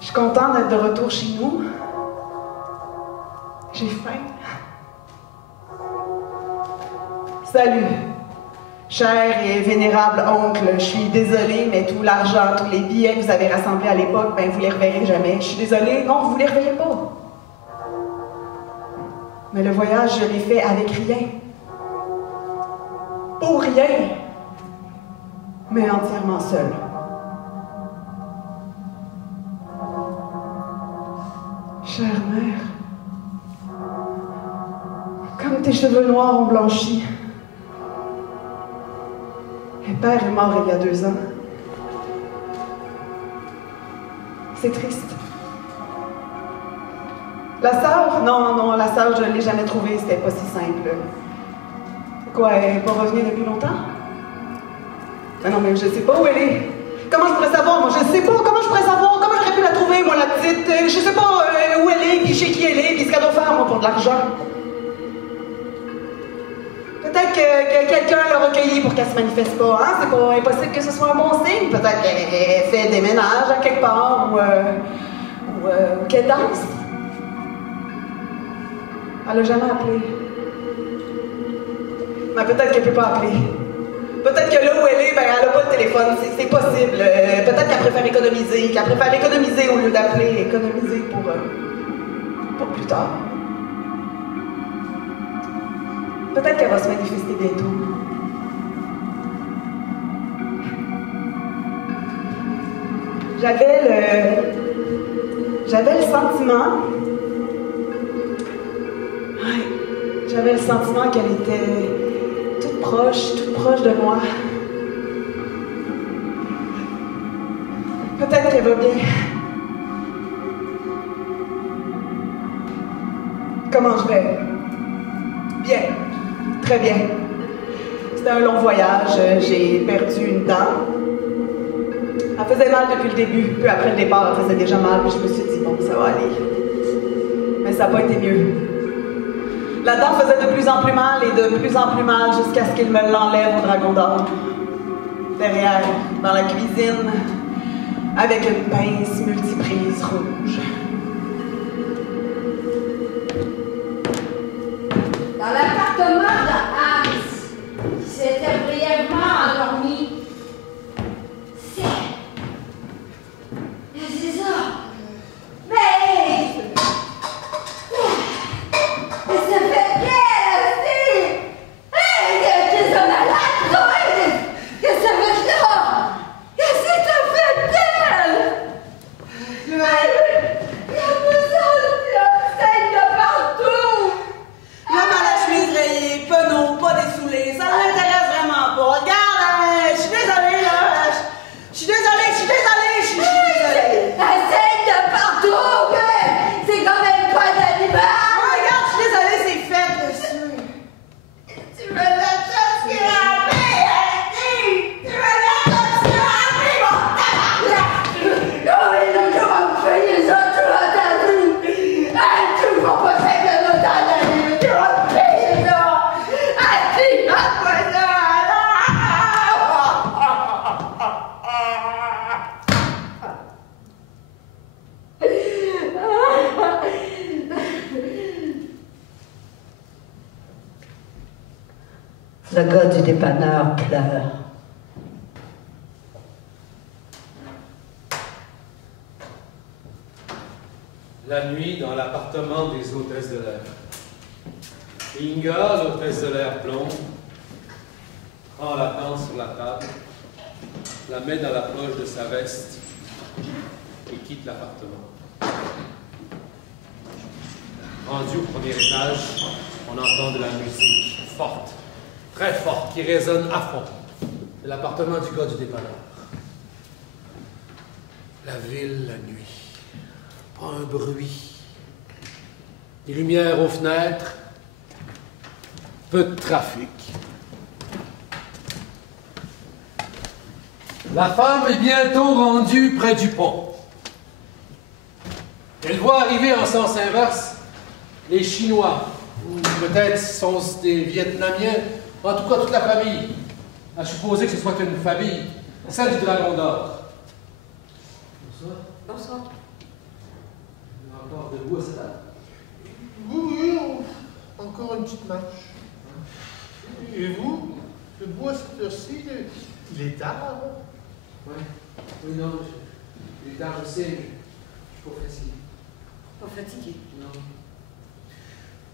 Je suis contente d'être de retour chez nous. J'ai faim. Salut, cher et vénérable oncle. Je suis désolée, mais tout l'argent, tous les billets que vous avez rassemblés à l'époque, ben vous les reverrez jamais. Je suis désolée, non, vous les reverrez pas. Mais le voyage, je l'ai fait avec rien. Pour rien. Mais entièrement seule. Chère mère, comme tes cheveux noirs ont blanchi. Et père est mort il y a 2 ans. C'est triste. La sœur? Non, la sœur, je ne l'ai jamais trouvée, c'était pas si simple. Quoi, elle n'est pas revenue depuis longtemps? Mais non, mais je sais pas où elle est. Comment je pourrais savoir? Moi, je sais pas. Comment je pourrais savoir? Comment j'aurais pu la trouver, moi, la petite? Je sais pas où elle est, puis chez qui elle est, puis ce qu'elle doit faire, moi, pour de l'argent. Peut-être que quelqu'un l'a recueillie pour qu'elle se manifeste pas, hein? C'est pas impossible que ce soit un bon signe. Peut-être qu'elle fait des ménages à quelque part, ou qu'elle danse. Elle a jamais appelé. Mais peut-être qu'elle peut pas appeler. Peut-être que là où elle est, ben, elle n'a pas de téléphone, c'est possible. Peut-être qu'elle préfère économiser au lieu d'appeler, économiser pour plus tard. Peut-être qu'elle va se manifester bientôt. J'avais le sentiment qu'elle était toute proche de moi. Peut-être qu'elle va bien. Comment je vais? Bien. Très bien. C'était un long voyage. J'ai perdu une dent. Elle faisait mal depuis le début. Peu après le départ, elle faisait déjà mal. Puis je me suis dit, bon, ça va aller. Mais ça n'a pas été mieux. La dent faisait de plus en plus mal et de plus en plus mal jusqu'à ce qu'il me l'enlève au dragon d'or. Derrière, dans la cuisine, avec une pince multiprise rouge. Dans l'appartement de Hans, qui s'était brièvement endormi. C'est ça. Mais ça fait quelle fille? Qu'est-ce que ça malade, toi? Qu'est-ce que ça fait là? Qu'est-ce que ça fait d'elle? Il y a scène de partout. L'homme à la chemise rayée, penaud, pas dessoulé, ça ne l'intéresse vraiment pas. Regarde, je suis désolée, là. Je suis désolée. Essaye de partout, mais c'est quand même pas d'animal! Regarde, je suis désolée, c'est fait dessus. Tu me l'as tout scrappé, Annie! Tu me l'as tout scrappé, mon tabarnak! Non, mais non, je vais me payer ça, tu l'as entendu! Tu vas pas faire de notre année, mais tu vas me payer ça! Annie, fais-moi ça! Le gars du dépanneur pleure. La nuit, dans l'appartement des hôtesses de l'air. Inga, l'hôtesse de l'air blonde, prend la tente sur la table, la met dans la poche de sa veste et quitte l'appartement. Rendu au premier étage, on entend de la musique forte, très forte, qui résonne à fond. C'est l'appartement du gars du dépanneur. La ville, la nuit. Pas un bruit. Des lumières aux fenêtres. Peu de trafic. La femme est bientôt rendue près du pont. Elle voit arriver en sens inverse les Chinois, ou peut-être sont des Vietnamiens, en tout cas toute la famille. À supposer que ce soit une famille, celle du Dragon d'Or. Bonsoir. Bonsoir. Encore debout à cette table? Oui, encore une petite marche. Et vous, debout à cette heure-ci, il est tard. Oui. Oui, non, il est tard, je sais, mais je suis pas fatigué. Pas fatigué. Non.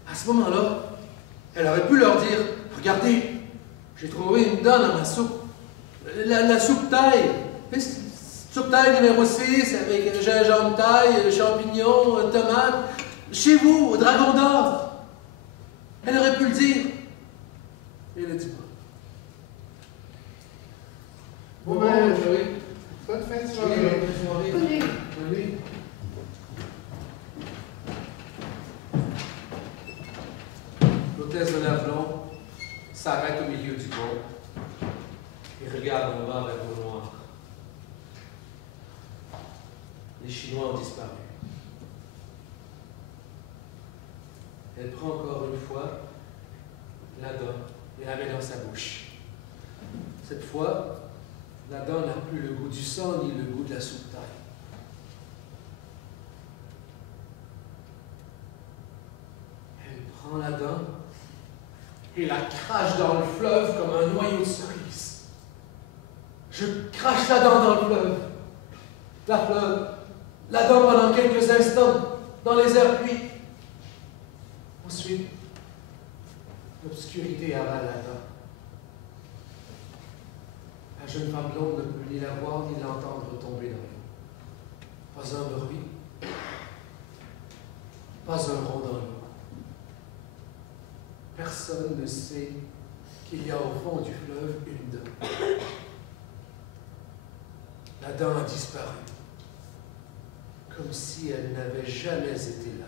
À ce moment-là, elle aurait pu leur dire, regardez, j'ai trouvé une dent dans ma soupe. La soupe taille. Soupe taille numéro 6 avec gingembre taille, champignons, tomates. Chez vous, au Dragon d'Or. Elle aurait pu le dire. Et elle ne dit pas. Bon, ben, oui. bonne fin de Oui, soirée. bonne soirée. Bonne nuit. Bonne nuit. L'hôtesse de l'air blond s'arrête au milieu du pont et regarde en bas vers l'eau noire. Les Chinois ont disparu. Elle prend encore une fois la dent et la met dans sa bouche. Cette fois, la dent n'a plus le goût du sang ni le goût de la soupe taille. Elle prend la dent et la crache dans le fleuve comme un noyau de cerise. Je crache la dent dans le fleuve. La dent pendant quelques instants, dans les airs pluies. Ensuite, l'obscurité avale la dent. La jeune femme blonde ne peut ni la voir ni l'entendre tomber dans l'eau. Pas un bruit, pas un rond dans l'eau. Personne ne sait qu'il y a au fond du fleuve une dent. La dent a disparu, comme si elle n'avait jamais été là.